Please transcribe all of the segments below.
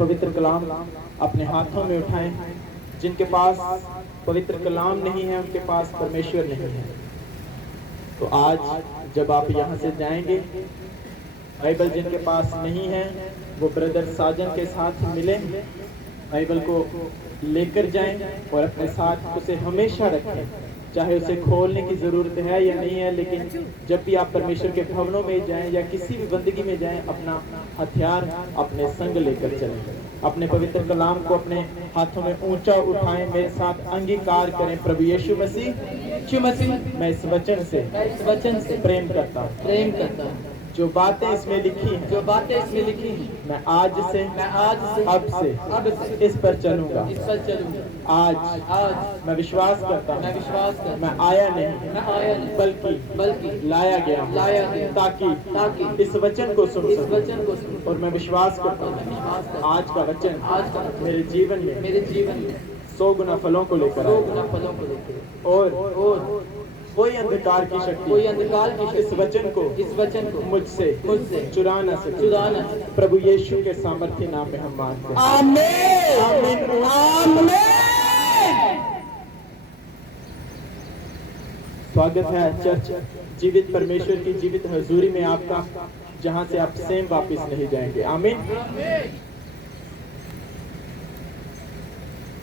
पवित्र कलाम अपने हाथों में उठाएं। जिनके पास पवित्र कलाम नहीं है उनके पास परमेश्वर नहीं है। तो आज जब आप यहाँ से जाएंगे, बाइबल जिनके पास नहीं है वो ब्रदर साजन के साथ मिलें, बाइबल को लेकर जाएं और अपने साथ उसे हमेशा रखें। चाहे उसे खोलने की ज़रूरत है या नहीं है, लेकिन जब भी आप परमेश्वर के भवनों में जाएं या किसी भी बंदगी में जाएं, अपना हथियार अपने संग लेकर चलें। अपने पवित्र कलाम को अपने हाथों में ऊंचा उठाएं, मेरे साथ अंगीकार करें। प्रभु यीशु मसीह, मैं इस वचन से प्रेम करता हूँ। जो बातें इसमें लिखी हैं, मैं आज से अब से इस पर चलूंगा। आज मैं विश्वास करता हूँ, मैं आया नहीं बल्कि लाया गया ताकि इस वचन को सुन सकूं। और मैं विश्वास करता हूँ आज का वचन मेरे जीवन में 100 गुना फलों को लेकर और कोई अंधकार की शक्ति इस वचन को मुझसे चुरा न सके। प्रभु यीशु के सामर्थ्य नाम में हम मांगते हैं, आमीन, आमीन। स्वागत है चर्च जीवित परमेश्वर की जीवित हजूरी में आपका, जहां से आप सेम वापस नहीं जाएंगे। आमीन।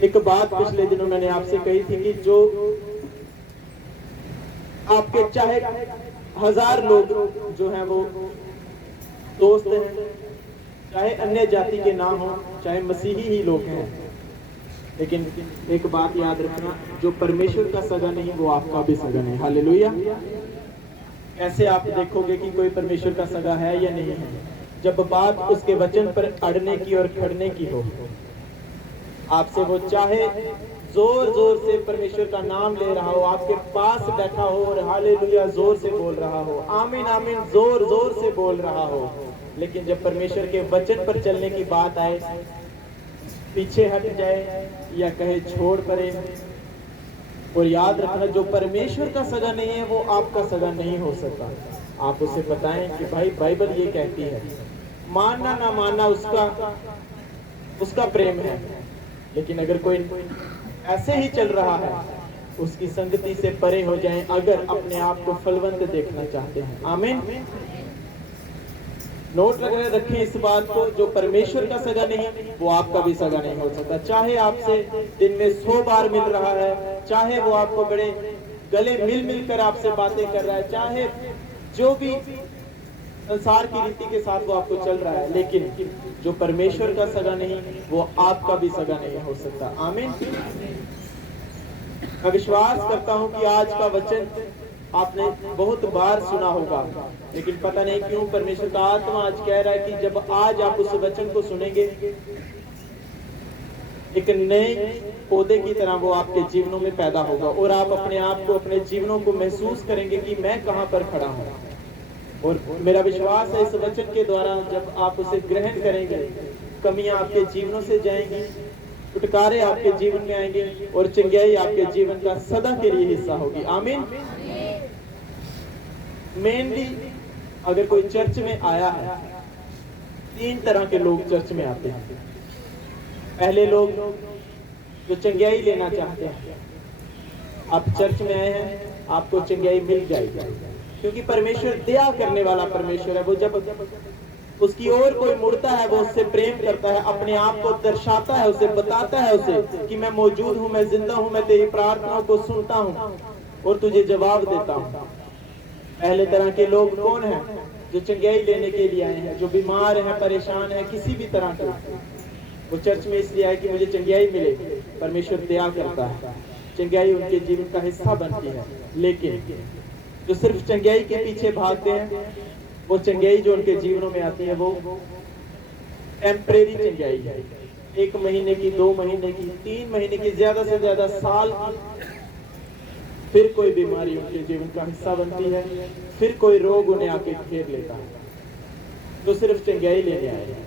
एक बात पिछले दिनों मैंने आपसे कही थी कि जो आपके चाहे 1000 लोग जो हैं वो दोस्त हैं, चाहे अन्य जाति के ना हो, चाहे मसीही ही लोग हैं, लेकिन एक बात याद रखना, जो परमेश्वर का सगा नहीं वो आपका भी सगा नहीं। हालेलुया। ऐसे आप देखोगे कि कोई परमेश्वर का सगा है या नहीं है जब बात उसके वचन पर अड़ने की और खड़ने की हो। आपसे वो चाहे जोर जोर से परमेश्वर का नाम ले रहा हो, आपके पास बैठा हो और हालेलुया जोर से बोल रहा हो, आमीन आमीन जोर जोर से बोल रहा हो, लेकिन जब परमेश्वर के वचन पर चलने की बात आए, पीछे हट जाए या कहे छोड़ पड़े। और याद रखना, जो परमेश्वर का सगा नहीं है वो आपका सगा नहीं हो सकता। आप उसे बताएं कि भाई बाइबल ये कहती है, मानना ना मानना उसका प्रेम है, लेकिन अगर कोई ऐसे ही चल रहा है उसकी संगति से परे हो जाएं, अगर अपने आप को फलवंत देखना चाहते हैं। आमीन। नोट लगाए रखें इस बात को, जो परमेश्वर का सगा नहीं वो आपका भी सगा नहीं हो सकता। चाहे आपसे दिन में 100 बार मिल रहा है, चाहे वो आपको बड़े गले मिल कर आपसे बातें कर रहा है, चाहे जो भी संसार की रीति के साथ वो आपको चल रहा है, लेकिन जो परमेश्वर का सगा नहीं वो आपका भी सगा नहीं हो सकता। आमीन। मैं विश्वास करता हूं कि आज का वचन आपने बहुत बार सुना होगा, लेकिन पता नहीं क्यों परमेश्वर का आत्मा आज कह रहा है कि जब आज आप उस वचन को सुनेंगे, एक नए पौधे की तरह वो आपके जीवनों में पैदा होगा और आप अपने आप को, अपने जीवनों को महसूस करेंगे कि मैं कहां पर खड़ा हूं। और मेरा विश्वास है इस वचन के द्वारा जब आप उसे ग्रहण करेंगे, कमियां आपके जीवनों से जाएंगी, छुटकारे आपके जीवन में आएंगे और चंगाई आपके जीवन का सदा के लिए हिस्सा होगी। आमीन। मेनली अगर कोई चर्च में आया है, 3 तरह के लोग चर्च में आते हैं। पहले लोग जो चंगाई लेना चाहते हैं, आप चर्च में आए हैं, आपको चंगाई मिल जाएगी, क्योंकि परमेश्वर दया करने वाला परमेश्वर है। वो जब उसकी ओर कोई मुड़ता है वो उससे प्रेम करता है, अपने आप को दर्शाता है, उसे बताता है उसे कि मैं मौजूद हूं, मैं जिंदा हूं, मैं तेरी प्रार्थनाओं को सुनता हूं और तुझे जवाब देता हूं। पहले तरह के लोग कौन हैं? जो चंगाई लेने के लिए आए हैं, जो बीमार हैं, परेशान हैं, किसी भी तरह के, वो चर्च में इसलिए आए कि मुझे चंगाई मिले। परमेश्वर दया करता है, चंगाई उनके जीवन का हिस्सा बनती है। लेकिन जो सिर्फ चंगाई के पीछे भागते हैं, वो चंगाई जो उनके जीवनों में आती है वो टेम्परेरी चंगाई है। 1 महीने की, 2 महीने की, 3 महीने की, ज्यादा से ज्यादा साल, फिर कोई बीमारी उनके जीवन का हिस्सा बनती है, फिर कोई रोग उन्हें आके घेर लेता है। तो सिर्फ चंगाई लेने आए हैं।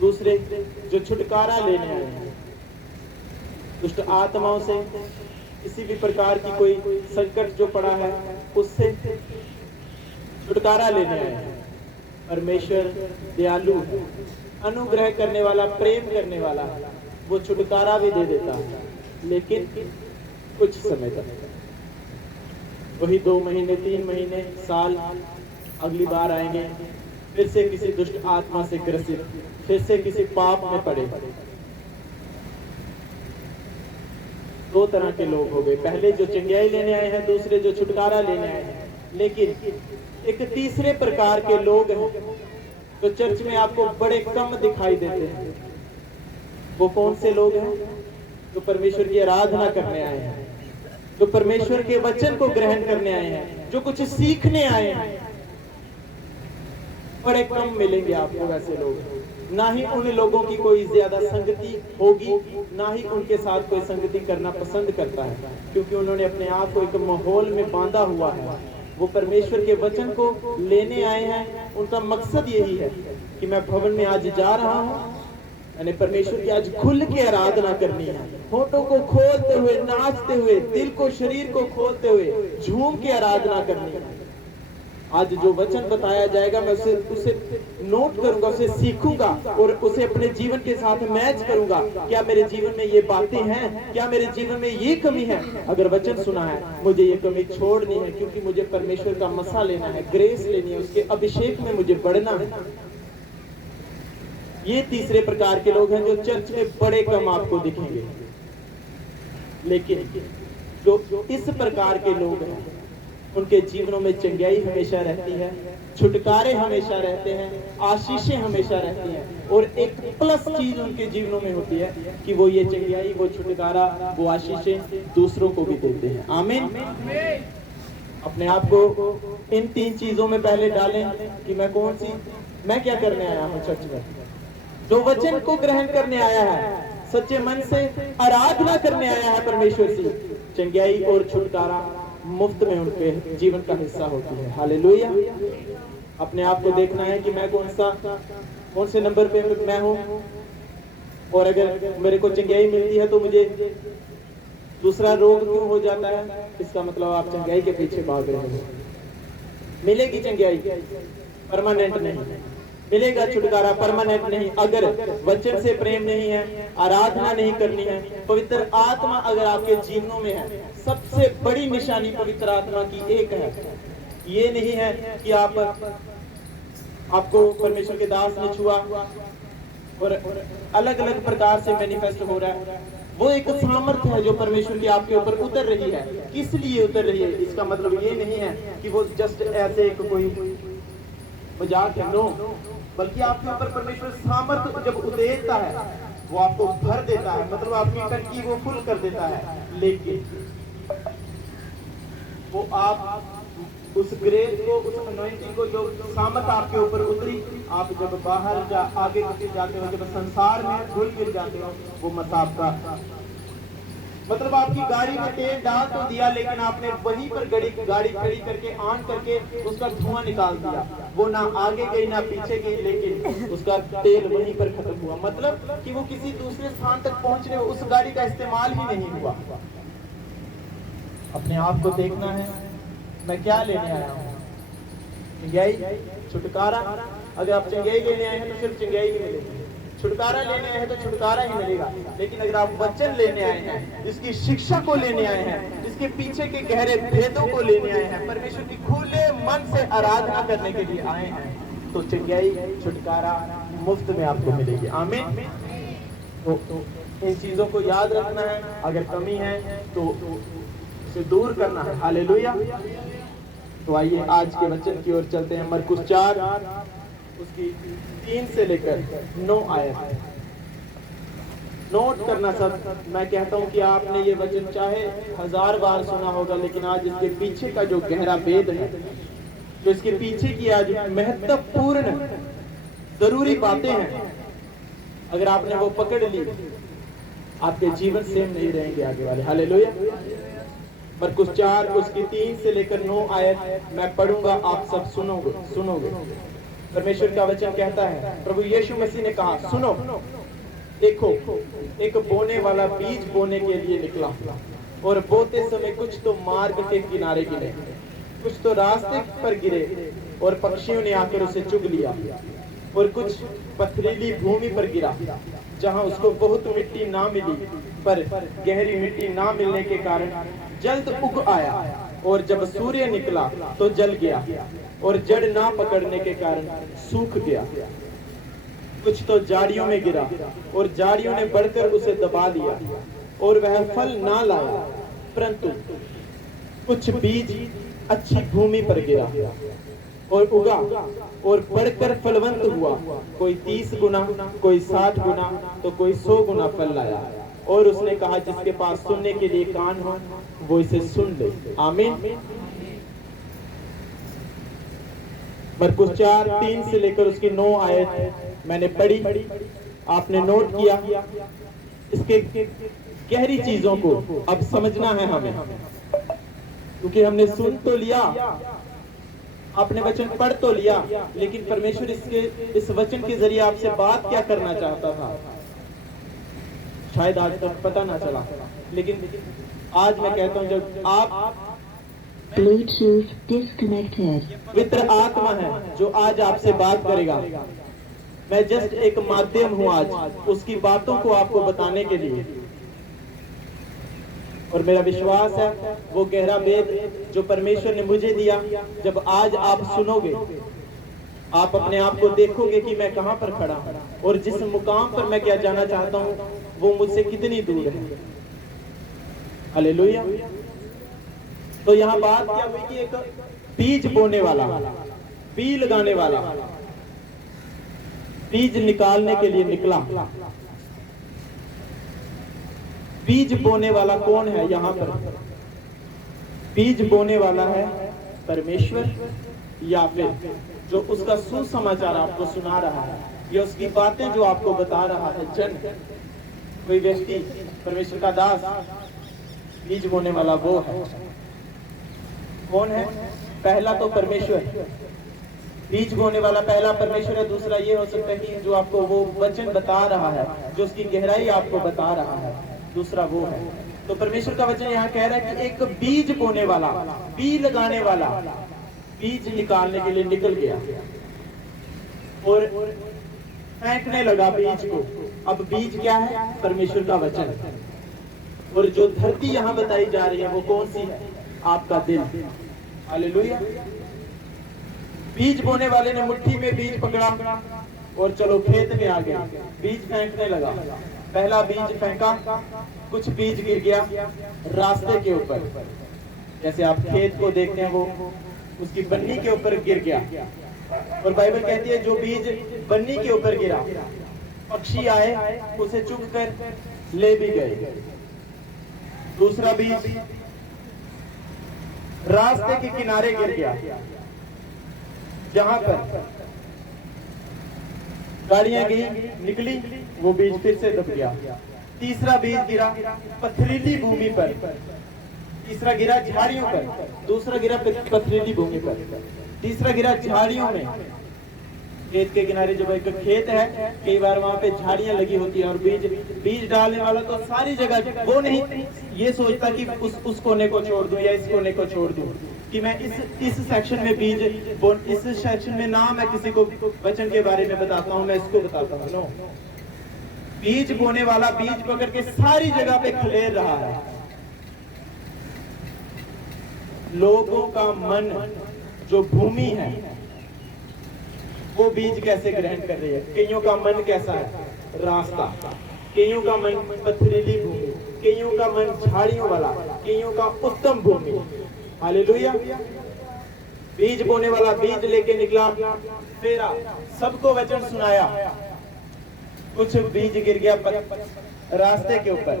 दूसरे जो छुटकारा लेने आए हैं दुष्ट आत्माओं से, किसी भी प्रकार की कोई संकट जो पड़ा है उससे छुटकारा लेने आए हैं। परमेश्वर दयालु है, अनुग्रह करने वाला, प्रेम करने वाला, वो छुटकारा भी दे देता है, लेकिन कुछ समय तक। वही 2 महीने, 3 महीने, साल, अगली बार आएंगे, फिर से किसी दुष्ट आत्मा से ग्रसित, फिर से किसी पाप में पड़े। 2 तरह के लोग हो गए, पहले जो चंगाई लेने आए हैं, दूसरे जो छुटकारा लेने आए हैं। लेकिन एक तीसरे प्रकार के लोग हैं तो चर्च में आपको बड़े कम दिखाई देते हैं। वो कौन से लोग हैं? जो परमेश्वर की आराधना करने आए हैं, जो परमेश्वर के वचन को ग्रहण करने आए हैं, जो कुछ सीखने आए हैं। बड़े कम मिलेंगे आपको वैसे लोग। ना ही उन लोगों की कोई ज्यादा संगति होगी, ना ही उनके साथ कोई संगति करना पसंद करता है, क्योंकि उन्होंने अपने आप को एक माहौल में बांधा हुआ है। वो परमेश्वर के वचन को लेने आए हैं। उनका मकसद यही है कि मैं भवन में आज जा रहा हूँ, मैंने परमेश्वर की आज खुल के आराधना करनी है, होठों को खोलते हुए, नाचते हुए, दिल को, शरीर को खोलते हुए झूम के आराधना करनी है। आज जो वचन बताया जाएगा मैं उसे नोट करूंगा, उसे सीखूंगा और उसे अपने जीवन के साथ मैच करूंगा। क्या मेरे जीवन में ये बातें हैं? क्या मेरे जीवन में ये कमी है? अगर वचन सुना है, मुझे ये कमी छोड़नी है, क्योंकि मुझे परमेश्वर का मसा लेना है, ग्रेस लेनी है, उसके अभिषेक में मुझे बढ़ना है। ये तीसरे प्रकार के लोग हैं जो चर्च में बड़े कम आपको दिखेंगे। लेकिन जो इस प्रकार के लोग हैं, उनके जीवनों में चंगाई हमेशा रहती है, छुटकारे हमेशा रहते हैं, आशीषें हमेशा रहती हैं। और एक प्लस चीज उनके जीवनों में होती है कि वो ये चंगाई, वो छुटकारा, वो आशीषें दूसरों को भी देते हैं। आमीन। अपने आप को इन 3 चीजों में पहले डालें कि मैं क्या करने आया हूँ चर्च में। जो वचन को ग्रहण करने आया है, सच्चे मन से आराधना करने आया है परमेश्वर से, चंगाई और छुटकारा मुफ्त में उनके जीवन का हिस्सा होती है। हालेलुया। अपने आप को देखना है कि मैं कौन से नंबर पे मैं हूँ, और अगर मेरे को चंगाई मिलती है तो मुझे दूसरा रोग क्यों हो जाता है? इसका मतलब आप चंगाई के पीछे भाग रहे हो। मिलेगी चंगाई, परमानेंट नहीं मिलेगा, छुटकारा परमानेंट नहीं। अगर वचन से प्रेम नहीं है, आराधना नहीं करनी है, पवित्र आत्मा अगर आपके जीवनों में है, सबसे बड़ी निशानी पवित्र आत्मा की एक है। ये नहीं है कि आपको परमेश्वर के दास ने छुआ और अलग अलग प्रकार से मैनिफेस्ट हो रहा है। वो एक सामर्थ्य है जो परमेश्वर की आपके ऊपर उतर रही है। किस लिए उतर रही है? इसका मतलब ये नहीं है कि वो जस्ट ऐसे कोई मजाक है, नो, बल्कि आपके ऊपर परमेश्वर सामर्थ्य जब उतेरता है, वो आपको भर देता है, मतलब आपकी टंकी वो फुल कर देता है। लेकिन वो आप उस ग्रेस को, उस अनॉइंटिंग को, जो सामर्थ आपके ऊपर उतरी, आप जब बाहर आगे जाते हो, जब संसार में घुल गिर जाते हो, वो मत आपका, मतलब आपकी गाड़ी में तेल डाल तो दिया, लेकिन आपने वहीं पर गाड़ी खड़ी करके ऑन करके उसका धुआं निकाल दिया। वो ना आगे गई ना पीछे गई, लेकिन उसका तेल वहीं पर खत्म हुआ। मतलब कि वो किसी दूसरे स्थान तक पहुंचने, उस गाड़ी का इस्तेमाल ही नहीं हुआ। अपने आप को देखना है, मैं क्या लेने आया हूँ? चंगाई, छुटकारा। अगर आप चंगाई लेने आए हैं तो सिर्फ चंगाई ही मिलेगी, छुटकारा लेने आए हैं तो छुटकारा ही मिलेगा। लेकिन अगर आप वचन लेने आए हैं, इसकी शिक्षा को लेने आए हैं, इसके पीछे के गहरे भेदों को लेने आए हैं, परमेश्वर की खुले मन से आराधना करने के लिए आए हैं, तो चंगाई, छुटकारा मुफ्त में आपको मिलेगी। आमीन। तो इन चीजों को याद रखना है, अगर कमी है तो उसे दूर करना है। हालेलुया। तो आइए आज के वचन की ओर चलते हैं। मरकुस 4 उसकी 3 से लेकर 9 आयत। नोट करना सब। मैं कहता हूं कि आपने ये वचन चाहे 1000 बार सुना होगा, लेकिन आज इसके पीछे का जो गहरा भेद है, जो इसके पीछे की आज महत्वपूर्ण जरूरी बातें हैं, अगर आपने वो पकड़ ली, आपके जीवन सेम नहीं रहेंगे आगे वाले। हालेलुया। मरकुस 4 उसकी 3 से लेकर 9 आयत मैं पढ़ूंगा, आप सब सुनोगे। परमेश्वर का वचन कहता है, प्रभु यीशु मसीह ने कहा, सुनो, देखो, एक बोने वाला बीज बोने के लिए निकला, और बोते समय कुछ तो मार्ग के किनारे गिरे, कुछ तो रास्ते पर गिरे, और पक्षियों ने आकर उसे चुग लिया। और कुछ पथरीली भूमि पर गिरा, जहां उसको बहुत मिट्टी ना मिली, पर गहरी मिट्टी ना मिलने के कारण जल्द उग आया, और जब सूर्य निकला तो जल गया, और जड़ ना पकड़ने के कारण सूख गया। कुछ तो झाड़ियों में गिरा, और झाड़ियों ने बढ़कर उसे दबा दिया, और वह फल ना लाया। परंतु कुछ बीज अच्छी भूमि पर गिरा और उगा, और बढ़कर फलवंत हुआ, कोई 30 गुना, कोई 60 गुना, तो कोई 100 गुना फल लाया। और उसने कहा, जिसके पास सुनने के लिए कान हो वो इसे सुन ले। आमीन। मरकुस 4:3 से लेकर उसकी 9 आयत मैंने पढ़ी, आपने नोट किया। इसके गहरी चीजों को अब समझना है हमें, क्योंकि हमने सुन तो लिया, आपने वचन पढ़ तो लिया, लेकिन परमेश्वर इस वचन के जरिए आपसे बात क्या करना चाहता था शायद आज तक पता ना चला। लेकिन आज मैं कहता हूं, जब आप Bluetooth disconnected. पवित्र आत्मा है जो आज आपसे बात करेगा, मैं जस्ट एक माध्यम हूं आज उसकी बातों को आपको बताने के लिए। और मेरा विश्वास है वो गहरा वेद जो परमेश्वर ने मुझे दिया, जब आज आप सुनोगे, आप अपने आप को देखोगे कि मैं कहां पर खड़ा हूं, और जिस मुकाम पर मैं क्या जाना चाहता हूं वो मुझसे कितनी दूर है। हालेलुया। तो यहाँ बात क्या हुई कि एक बीज बोने वाला, बीज लगाने वाला बीज निकालने के लिए निकला। बीज बोने वाला कौन है? यहाँ पर बीज बोने वाला है परमेश्वर, या फिर जो उसका सुसमाचार आपको सुना रहा है, या उसकी बातें जो आपको बता रहा है जन, कोई व्यक्ति, परमेश्वर का दास। बीज बोने वाला वो है, कौन है? पहला तो परमेश्वर, बीज बोने वाला पहला परमेश्वर है। दूसरा ये हो सकता है कि जो आपको वो वचन बता रहा है, जो उसकी गहराई आपको बता रहा है, दूसरा वो है। तो परमेश्वर का वचन यहाँ कह रहा है कि एक बीज बोने वाला, बीज लगाने वाला, बीज निकालने के लिए निकल गया और फेंकने लगा बीज को। अब बीज क्या है? परमेश्वर का वचन। और जो धरती यहाँ बताई जा रही है वो कौन सी है? आपका दिल। हालेलुया। बीज बोने वाले ने मुट्ठी में बीज पकड़ा और चलो खेत में आ गया, बीज फेंकने लगा। पहला बीज फेंका, कुछ बीज गिर गया रास्ते के ऊपर, जैसे आप खेत को देखते हैं वो उसकी बन्नी के ऊपर गिर गया। और बाइबल कहती है जो बीज बन्नी के ऊपर गिरा, पक्षी आए उसे चुग कर ले भी गए। दूसरा बीज रास्ते के किनारे गिर गया, जहां पर गाड़ियां गई निकली, वो बीज फिर से दब गया। तीसरा बीज गिरा पथरीली भूमि पर, तीसरा गिरा झाड़ियों पर, दूसरा गिरा पथरीली भूमि पर, तीसरा गिरा झाड़ियों में। खेत के किनारे जब एक खेत है, कई बार वहां पे झाड़ियां लगी होती है, और बीज डालने वाला तो सारी जगह वो नहीं ये सोचता कि उस कोने को छोड़ दूं या इस कोने को छोड़ दूं, कि मैं इस सेक्शन में बीज, इस सेक्शन में ना मैं किसी को वचन के बारे में बताता हूं, मैं इसको बताता हूं। नो, बीज बोने वाला बीज पकड़ के सारी जगह पे खलेर रहा है। लोगों का मन जो भूमि है वो बीज कैसे ग्रहण कर रही है। कईयों का मन कैसा है? रास्ता। कईयों का मन पथरीली भूमि, कईयों का मन झाड़ियों वाला, कईयों का उत्तम भूमि। हालेलुया। बीज बोने वाला बीज लेके निकला, फेरा, सबको वचन सुनाया। कुछ बीज गिर गया रास्ते के ऊपर,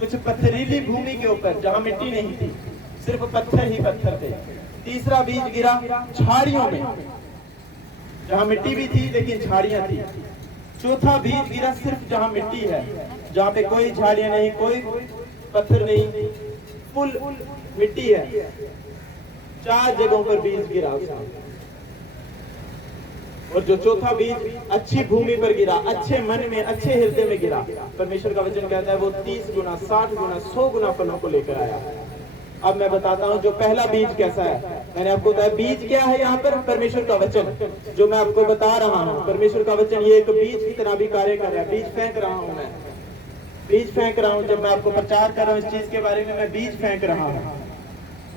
कुछ पथरीली भूमि के ऊपर जहां मिट्टी नहीं थी, सिर्फ पत्थर ही पत्थर थे। तीसरा बीज गिरा झाड़ियों में, जहां मिट्टी भी थी लेकिन झाड़ियां थी। चौथा बीज गिरा सिर्फ जहां मिट्टी है, जहां पे कोई झाड़ियां नहीं, कोई पत्थर नहीं, फुल मिट्टी है। 4 जगहों पर बीज गिरा उसमें। और जो चौथा बीज अच्छी भूमि पर गिरा, अच्छे मन में, अच्छे हृदय में गिरा, परमेश्वर का वचन कहता है वो 30 गुना, 60 गुना, 100 गुना फलों को लेकर आया। अब मैं बताता हूँ जो पहला बीज कैसा है। मैंने आपको बताया बीज क्या है, यहाँ पर परमेश्वर का वचन जो मैं आपको बता रहा हूँ। परमेश्वर का वचन ये एक बीज की तरह भी कार्य कर रहा है। बीज फेंक रहा हूँ मैं, बीज फेंक रहा हूँ। जब मैं आपको प्रचार कर रहा हूँ इस चीज के बारे में, मैं बीज फेंक रहा हूँ।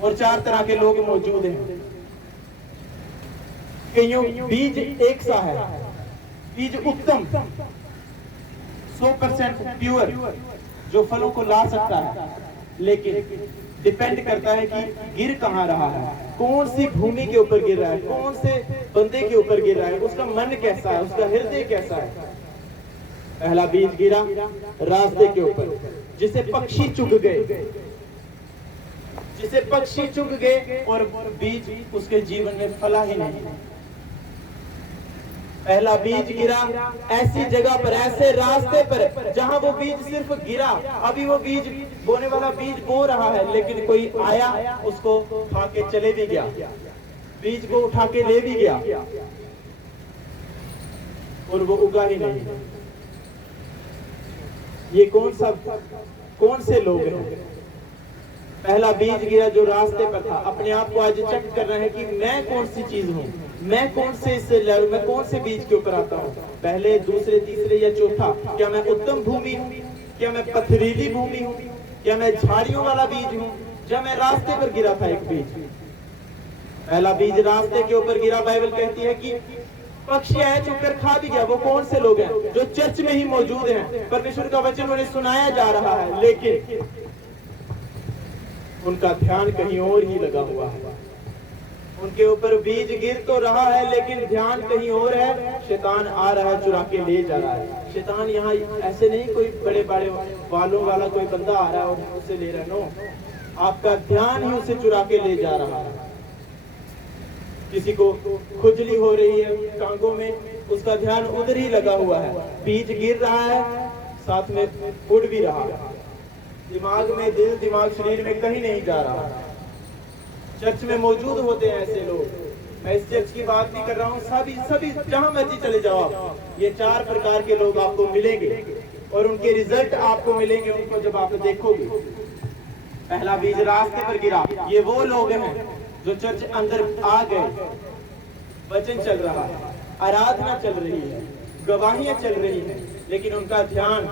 और 4 तरह के लोग मौजूद हैं। कईयों बीज एक सा है, बीज उत्तम 100% प्योर जो फलों को ला सकता है, लेकिन डिपेंड करता है कि गिर कहाँ रहा है, कौन सी भूमि के ऊपर गिर रहा है, कौन से बंदे के ऊपर गिर रहा है, उसका मन कैसा है, उसका हृदय कैसा है। पहला बीज गिरा रास्ते के ऊपर, जिसे पक्षी चुग गए, जिसे पक्षी चुग गए और बीज उसके जीवन में फला ही नहीं। पहला बीज गिरा ऐसी जगह पर, ऐसे रास्ते पर जहां वो बीज सिर्फ गिरा। अभी वो बीज बोने वाला बीज बो रहा है, लेकिन कोई आया उसको उठा के चले भी गया, बीज को उठा के ले भी गया और वो उगा ही नहीं। ये कौन से लोग हैं? पहला बीज गिरा जो रास्ते पर था। अपने आप को आज चेक करना है कि मैं कौन सी चीज हूँ, मैं कौन से लेवल में, कौन से बीज के ऊपर आता हूँ, पहले, दूसरे, तीसरे या चौथा। क्या मैं उत्तम भूमि हूँ, क्या मैं पथरीली भूमि हूँ, क्या मैं झाड़ियों वाला बीज हूँ, या मैं रास्ते पर गिरा था एक बीज। पहला बीज रास्ते के ऊपर गिरा। बाइबल कहती है कि पक्षी आया चुपकर खा भी गया। वो कौन से लोग हैं? जो चर्च में ही मौजूद हैं, परमेश्वर का वचन उन्हें सुनाया जा रहा है, लेकिन उनका ध्यान कहीं और ही लगा हुआ है। उनके ऊपर बीज गिर तो रहा है, लेकिन ध्यान कहीं और है। शैतान आ रहा है, चुरा के ले जा रहा है। शैतान यहाँ ऐसे नहीं कोई बड़े बड़े बालों वाला कोई बंदा आ रहा है और उसे ले रहा है। नो, आपका ध्यान ही उसे चुरा के ले जा रहा है। किसी को खुजली हो रही है टांगों में, उसका ध्यान उधर ही लगा हुआ है। बीज गिर रहा है, साथ में उड़ भी रहा है। दिमाग में, दिल दिमाग शरीर में कहीं नहीं जा रहा। चर्च में मौजूद होते हैं ऐसे लोग। मैं इस चर्च की बात नहीं कर रहा हूँ, सभी जहां मर्जी चले जाओ आप, ये 4 प्रकार के लोग आपको मिलेंगे और उनके रिजल्ट आपको मिलेंगे उनको जब आप देखोगे। पहला बीज रास्ते पर गिरा। ये वो लोग हैं जो चर्च अंदर आ गए, वचन चल रहा है, आराधना चल रही है, गवाहियां चल रही हैं, लेकिन उनका ध्यान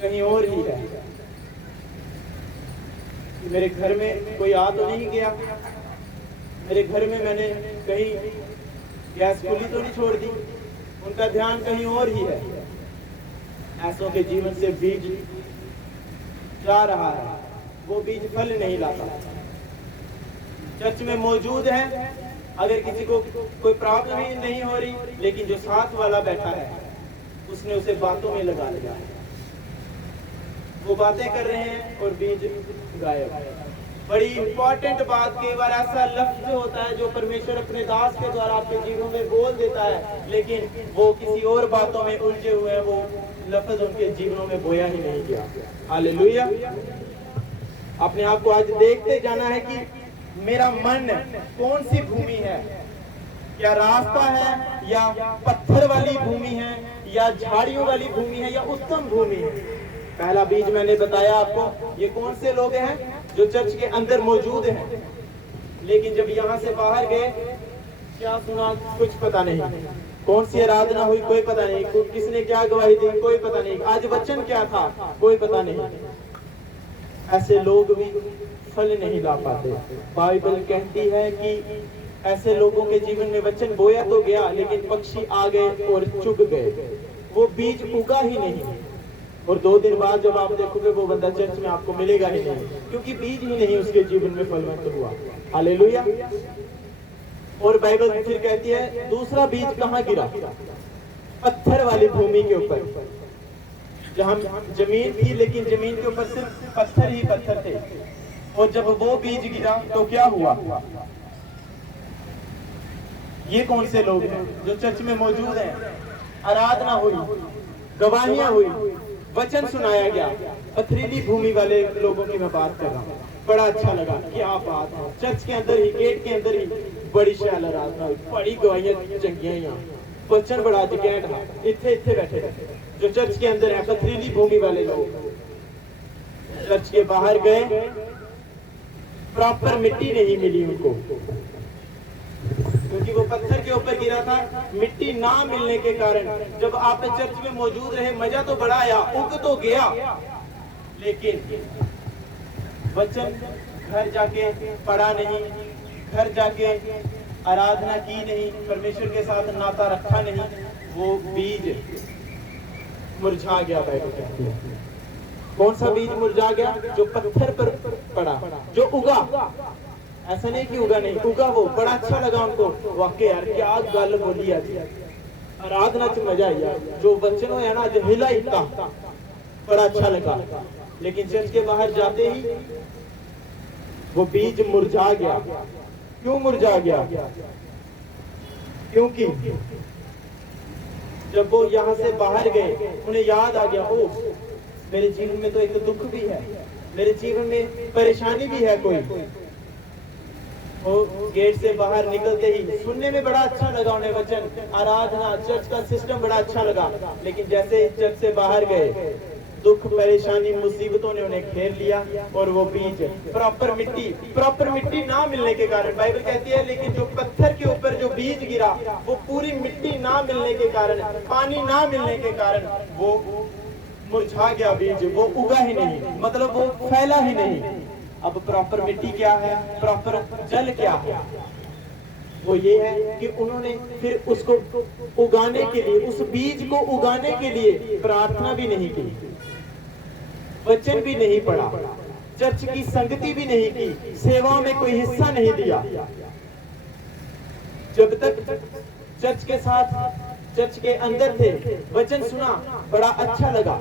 कहीं और ही है। मेरे घर में कोई आ तो नहीं गया, मेरे घर में मैंने कहीं गैस खुली तो नहीं छोड़ दी, उनका ध्यान कहीं और ही है। ऐसों के जीवन से बीज जा रहा है, वो बीज फल नहीं लाता। चर्च में मौजूद है, अगर किसी को कोई प्रॉब्लम ही नहीं हो रही, लेकिन जो साथ वाला बैठा है उसने उसे बातों में लगा लिया, वो बातें कर रहे हैं और बीज गायब। बड़ी इंपॉर्टेंट बात, कई बार ऐसा लफ्ज होता है जो परमेश्वर अपने दास के द्वारा आपके जीवन में बोल देता है, लेकिन वो किसी और बातों में उलझे हुए हैं, वो लफ्ज उनके जीवनों में बोया ही नहीं गया। हालेलुया। अपने आप को आज देखते जाना है कि मेरा मन कौन सी भूमि है, क्या रास्ता है या पत्थर वाली भूमि है, या झाड़ियों वाली भूमि है, या उत्तम भूमि है। पहला बीज मैंने बताया आपको, ये कौन से लोग हैं जो चर्च के अंदर मौजूद हैं, लेकिन जब यहाँ से बाहर गए क्या सुना कुछ पता नहीं, कौन सी आराधना हुई कोई पता नहीं, किसने क्या गवाही दी कोई पता नहीं, आज वचन क्या था कोई पता नहीं। ऐसे लोग भी फल नहीं ला पाते। बाइबल कहती है कि ऐसे लोगों के जीवन में वचन बोया तो गया, लेकिन पक्षी आ गए और चुग गए, वो बीज उगा ही नहीं। और 2 दिन बाद जब आप देखोगे वो बंदा चर्च में आपको मिलेगा ही नहीं, क्योंकि बीज ही नहीं उसके जीवन में फलवंत हुआ। हालेलुया। और बाइबल फिर कहती है दूसरा बीज कहाँ गिरा? पत्थर वाली भूमि के ऊपर, जहाँ जमीन थी लेकिन जमीन के ऊपर सिर्फ पत्थर ही पत्थर थे। और जब वो बीज गिरा तो क्या हुआ? ये कौन से लोग हैं जो चर्च में मौजूद हैं? आराधना हुई, गवाहियां हुई, वचन सुनाया गया। पथरीली भूमि वाले लोगों की मैं बात कर रहा हूँ। बड़ा अच्छा लगा, क्या बात है। चर्च के अंदर ही, गेट के अंदर ही बड़ी शैल आराधना हुई, बड़ी गवाहियां चंगियां, यहाँ वचन बड़ा जगैंट था। इत्थे इत्थे बैठे जो चर्च के अंदर है, पथरीली भूमि वाले लोग। चर्च के बाहर गए प्रॉपर मिट्टी नहीं मिली उनको, क्योंकि वो पत्थर के ऊपर गिरा था। मिट्टी ना मिलने के कारण जब आप चर्च में मौजूद रहे, मजा तो बड़ा आया, उग तो गया, लेकिन वचन घर जाके पढ़ा नहीं, घर जाके आराधना की नहीं, परमेश्वर के साथ नाता रखा नहीं, वो बीज मुरझा गया। बाइबल कहती है कौन सा बीज मुरझा गया? जो पत्थर पर पड़ा, जो उगा। ऐसा नहीं कि उगा नहीं, उगा, वो बड़ा अच्छा लगा उनको। वाकई यार क्या गल बोली आज, आराधना च मजा आया, जो वचन होया ना जो हिला इतना बड़ा अच्छा लगा। लेकिन चर्च के बाहर जाते ही वो बीज मुरझा गया। क्यों मुरझा गया? क्योंकि जब वो यहाँ से बाहर गए, उन्हें याद आ गया, ओ मेरे जीवन में तो एक दुख भी है, मेरे जीवन में परेशानी भी है कोई। वो गेट से बाहर निकलते ही सुनने में बड़ा अच्छा लगा उन्हें वचन, आराधना, चर्च का सिस्टम बड़ा अच्छा लगा। लेकिन जैसे चर्च से बाहर गए, दुख, परेशानी, मुसीबतों ने उन्हें घेर लिया और वो बीज प्रॉपर मिट्टी ना मिलने के कारण, बाइबल कहती है, लेकिन जो पत्थर के ऊपर जो बीज गिरा, वो पूरी मिट्टी ना मिलने के कारण, पानी ना मिलने के कारण वो मुरझा गया बीज, वो उगा ही नहीं, मतलब वो फैला ही नहीं। अब प्रॉपर मिट्टी क्या है, प्रॉपर जल क्या है? वो ये है कि उन्होंने फिर उसको उगाने के लिए, उस बीज को उगाने के लिए प्रार्थना भी नहीं की, वचन भी नहीं पढ़ा, चर्च की संगति भी नहीं की, सेवा में कोई हिस्सा नहीं दिया। जब तक चर्च के साथ, चर्च के अंदर थे, वचन सुना, बड़ा अच्छा लगा,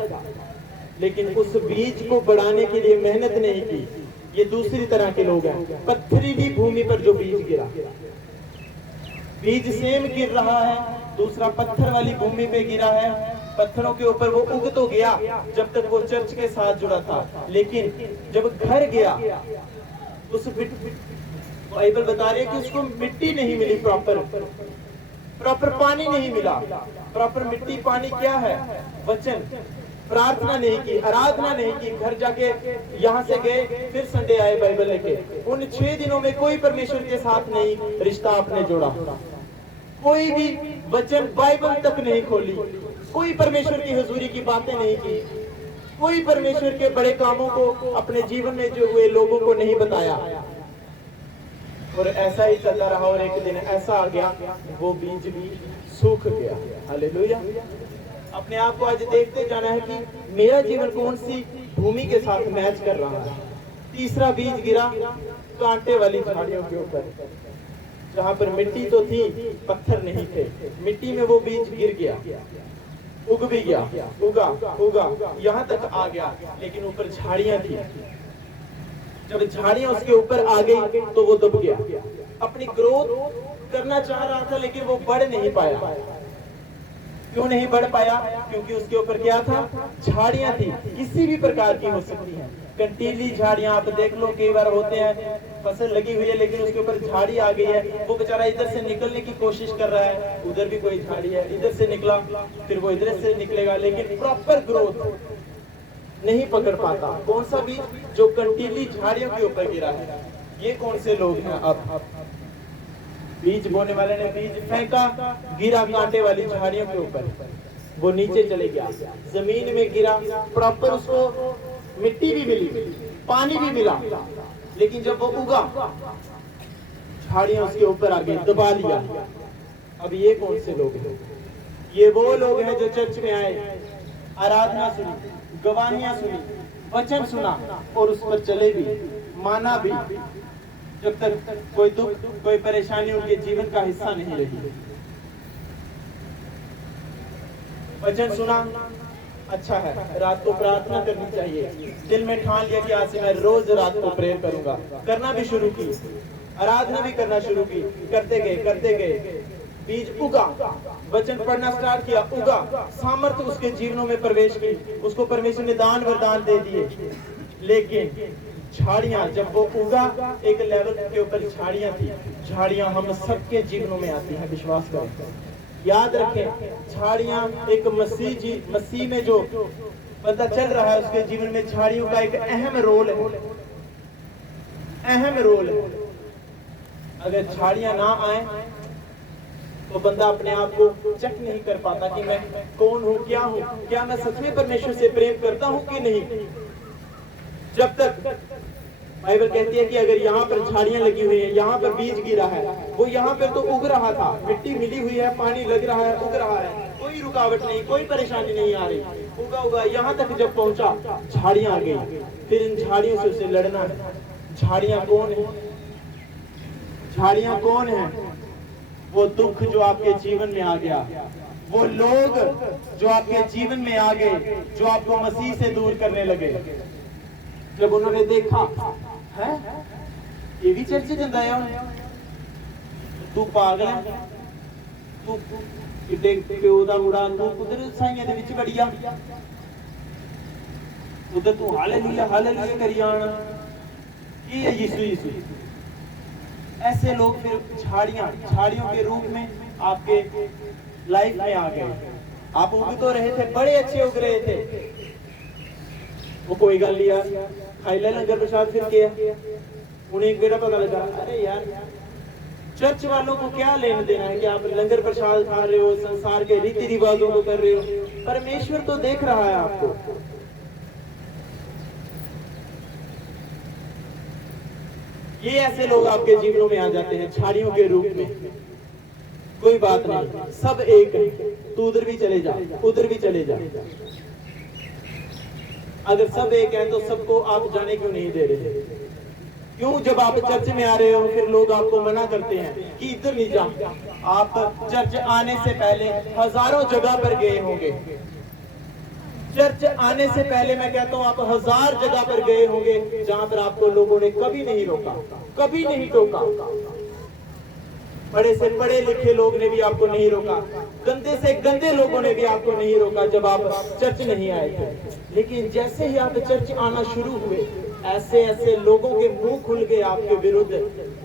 लेकिन उस बीज को बढ़ाने के लिए मेहनत नहीं की। ये दूसरी तरह के लोग हैं। पत्थरीली भूमि पर जो बीज गिरा, बीज सेम गिर रहा है, दूसरा पत्थर वाली भूमि पे गिरा है, पत्थरों के ऊपर वो उग तो गया जब तक वो चर्च के साथ जुड़ा था, लेकिन जब घर गया, उस बाइबल बता रही है कि उसको मिट्टी नहीं मिली, प्रॉपर पानी नहीं मिला। प्रॉपर मिट्टी, पानी क्या है? वचन। प्रार्थना नहीं की, आराधना नहीं की, घर जाके यहाँ से गए, फिर संडे आए बाइबल लेके, उन 6 दिनों में कोई परमेश्वर के साथ नहीं रिश्ता आपने जोड़ा, कोई भी वचन, बाइबल तक नहीं खोली, कोई परमेश्वर की हुजूरी की बातें नहीं की, कोई परमेश्वर के बड़े कामों को अपने जीवन में जो हुए लोगों को नहीं बताया, और ऐसा ही चलता रहा। और एक दिन ऐसा आ गया, वो बीज भी सूख गया। हालेलुया। अपने आप को आज देखते जाना है कि मेरा जीवन कौन सी भूमि के साथ मैच कर रहा है। तीसरा बीज गिरा कांटे वाली झाड़ियों के ऊपर, जहां पर मिट्टी तो थी, पत्थर नहीं थे, मिट्टी में वो बीज गिर गया, उग भी गया, उगा यहाँ तक आ गया, लेकिन ऊपर झाड़ियां थी। जब झाड़ियां उसके ऊपर आ गई तो वो दब गया। अपनी ग्रोथ करना चाह रहा था, लेकिन वो बढ़ नहीं पाया। क्यों नहीं बढ़ पाया? क्योंकि उसके ऊपर क्या था? झाड़ियां थी, किसी भी प्रकार की हो सकती हैं। कंटीली झाड़ियां आप देख लो, कई बार होते हैं, फसल लगी हुई है लेकिन उसके ऊपर झाड़ी आ गई है, वो बेचारा इधर से निकलने की कोशिश कर रहा है, उधर भी कोई झाड़ी है, इधर से निकला, फिर वो इधर से निकलेगा, लेकिन प्रॉपर ग्रोथ नहीं पकड़ पाता। कौन सा बीज? जो कंटीली झाड़ियों के ऊपर गिरा है। ये कौन से लोग हैं? अब बीज बोने वाले ने बीज फेंका, गिरा कांटे वाली झाड़ियों के ऊपर, वो नीचे चले गया, जमीन में गिरा, प्रॉपर उसको मिट्टी भी मिली, पानी भी मिला, लेकिन जब वो उगा, झाड़ियां उसके ऊपर आ गई, दबा लिया। अब ये कौन से लोग हैं? ये वो लोग हैं जो चर्च में आए, आराधना सुनी, गवाहियां सुनी, वचन सुना और उस पर चले भी, माना भी, जब तक कोई दुख, कोई परेशानी उनके जीवन का हिस्सा नहीं रही। वचन सुना, अच्छा है, रात को प्रार्थना करनी चाहिए, दिल में ठान लिया कि आज से मैं रोज रात को प्रेयर करूंगा, करना भी शुरू की, आराधना भी करना शुरू की, करते गए, बीज उगा, वचन पढ़ना स्टार्ट किया, उगा, सामर्थ्य उसके जीवनों में प्रवेश की, उसको परमेश्वर ने दान वरदान दे दिए। लेकिन झाड़ियां, जब वो उगा, एक लेवल के ऊपर झाड़ियां थी। झाड़ियां हम सबके जीवनों में आती हैं, विश्वास करें, याद रखें, झाड़ियां एक मसीह में जो बंदा चल रहा है उसके जीवन में झाड़ियों का एक अहम रोल है, अहम रोल है। अगर झाड़ियां ना आए तो बंदा अपने आप को चेक नहीं कर पाता कि मैं कौन हूं, क्या मैं सच में परमेश्वर से प्रेम करता हूं कि नहीं। जब तक बाइबल कहती है कि अगर यहाँ पर झाड़ियां लगी हुई हैं, यहाँ पर बीज गिरा है, वो यहाँ पर तो उग रहा था, मिट्टी मिली हुई है, पानी लग रहा है, उग रहा है, कोई रुकावट नहीं, कोई परेशानी नहीं आ रही, उगा यहाँ तक जब पहुंचा झाड़ियां आ गई। फिर इन झाड़ियों से उसे लड़ना है। झाड़ियां कौन है? झाड़ियां कौन है? वो दुख जो आपके जीवन में आ गया, वो लोग जो आपके जीवन में आ गए, जो आपको मसीह से दूर करने लगे। जब उन्होंने देखा है ये भी चर्च जंदा है, तू पागल है, तू किड्डे प्यो दा मुड़ा, तू कुदर साइयां दे विच वड़ी आ, उधर तू हालेलुया करी आना, की है यीशु यीशु। ऐसे लोग फिर झाड़ियों के रूप में आपके लाइफ में आ गए। आप उग तो रहे थे, बड़े अच्छे उग रहे थे, वो कोई गल नहीं यार, खाई ले लंगर प्रसाद, फिर क्या उन्हें एक मेरा पता लगा, अरे यार चर्च वालों को क्या लेना देना है कि आप लंगर प्रसाद खा रहे हो, संसार के रीति रिवाजों को कर रहे हो, परमेश्वर तो देख रहा है आपको। ये ऐसे लोग आपके जीवनों में आ जाते हैं झाड़ियों के रूप में। कोई बात नहीं, सब एक है, तू उधर भी चले जा, उधर भी चले जा। अगर सब एक है तो सबको आप जाने क्यों नहीं दे रहे? क्यों जब आप चर्च में आ रहे हो फिर लोग आपको मना करते हैं कि इधर नहीं जा? आप चर्च आने से पहले हजारों जगह पर गए होंगे। चर्च आने से पहले मैं कहता हूं आप 1000 जगह पर गए होंगे जहां पर आपको लोगों ने कभी नहीं रोका, कभी नहीं टोका। बड़े से बड़े लिखे लोग ने भी आपको नहीं रोका, गंदे से गंदे लोगों ने भी आपको नहीं रोका जब आप चर्च नहीं आए थे। लेकिन जैसे ही आप चर्च आना शुरू हुए, ऐसे ऐसे लोगों के मुंह खुल गए आपके विरुद्ध,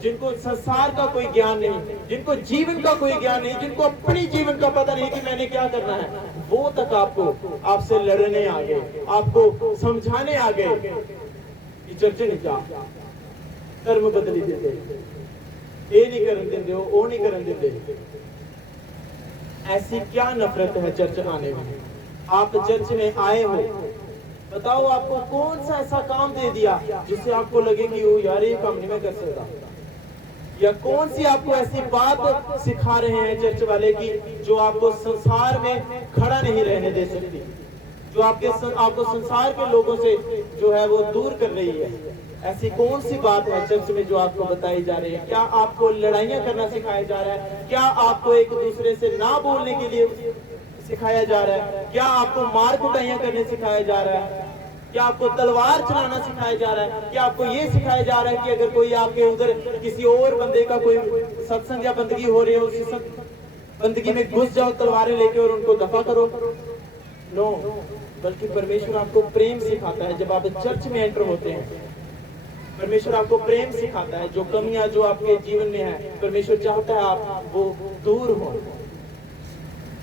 जिनको संसार का कोई ज्ञान नहीं, जिनको जीवन का कोई ज्ञान नहीं, जिनको अपनी जीवन का पता नहीं कि मैंने क्या करना है, वो तक आपको आपसे लड़ने आ गए, आपको समझाने आ गए कि चर्च नहीं जा, धर्म बदली देते, ये नहीं करन देंगे, वो नहीं करन देंगे। ऐसी क्या नफरत है चर्च आने में? आप चर्च में आए हो, बताओ आपको कौन सा ऐसा काम दे दिया जिससे आपको लगे कि वो यार ये काम नहीं मैं कर सकता, या कौन सी आपको ऐसी बात सिखा रहे हैं चर्च वाले की जो आपको संसार में खड़ा नहीं रहने दे सकती, जो आपको संसार के लोगों से जो है वो दूर कर रही है? ऐसी कौन सी बात है चर्च में जो आपको बताई जा रही है? क्या आपको लड़ाइयां करना सिखाया जा रहा है? क्या आपको एक दूसरे से ना बोलने के लिए सिखाया जा रहा है? क्या आपको मार कुटाइयां करने सिखाया जा रहा है? क्या आपको तलवार चलाना सिखाया जा रहा है? क्या आपको ये सिखाया जा रहा है कि अगर कोई आपके उधर किसी और बंदे का कोई सत्संग या बंदगी हो रही है, उस बंदगी में घुस जाओ तलवारें लेके और उनको दफा करो? नो, बल्कि परमेश्वर आपको प्रेम सिखाता है। जब आप चर्च में एंटर होते हैं, परमेश्वर आपको प्रेम सिखाता है। जो कमियां जो आपके जीवन में है, परमेश्वर चाहता है आप वो दूर हो।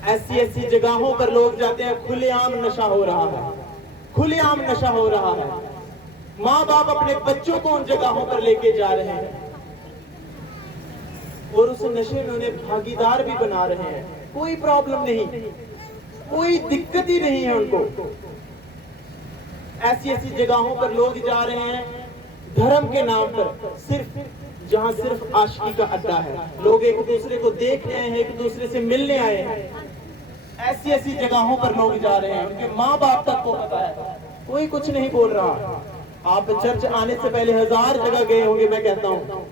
ऐसी ऐसी जगहों पर लोग जाते हैं, खुलेआम नशा हो रहा है, खुलेआम नशा हो रहा है। माँ बाप अपने बच्चों को उन जगहों पर लेके जा रहे हैं और उस नशे में उन्हें भागीदार भी बना रहे हैं। कोई प्रॉब्लम नहीं, कोई दिक्कत ही नहीं है उनको। ऐसी ऐसी जगहों पर लोग जा रहे हैं धर्म के नाम पर, जहां सिर्फ आशिकी का अड्डा है। लोग एक दूसरे को देख रहे हैं, एक दूसरे से मिलने आए हैं। ऐसी ऐसी जगहों पर लोग जा रहे हैं, उनके माँ बाप तक को पता है, कोई कुछ नहीं बोल रहा। आप चर्च आने से पहले 1000 जगह गए होंगे, मैं कहता हूँ,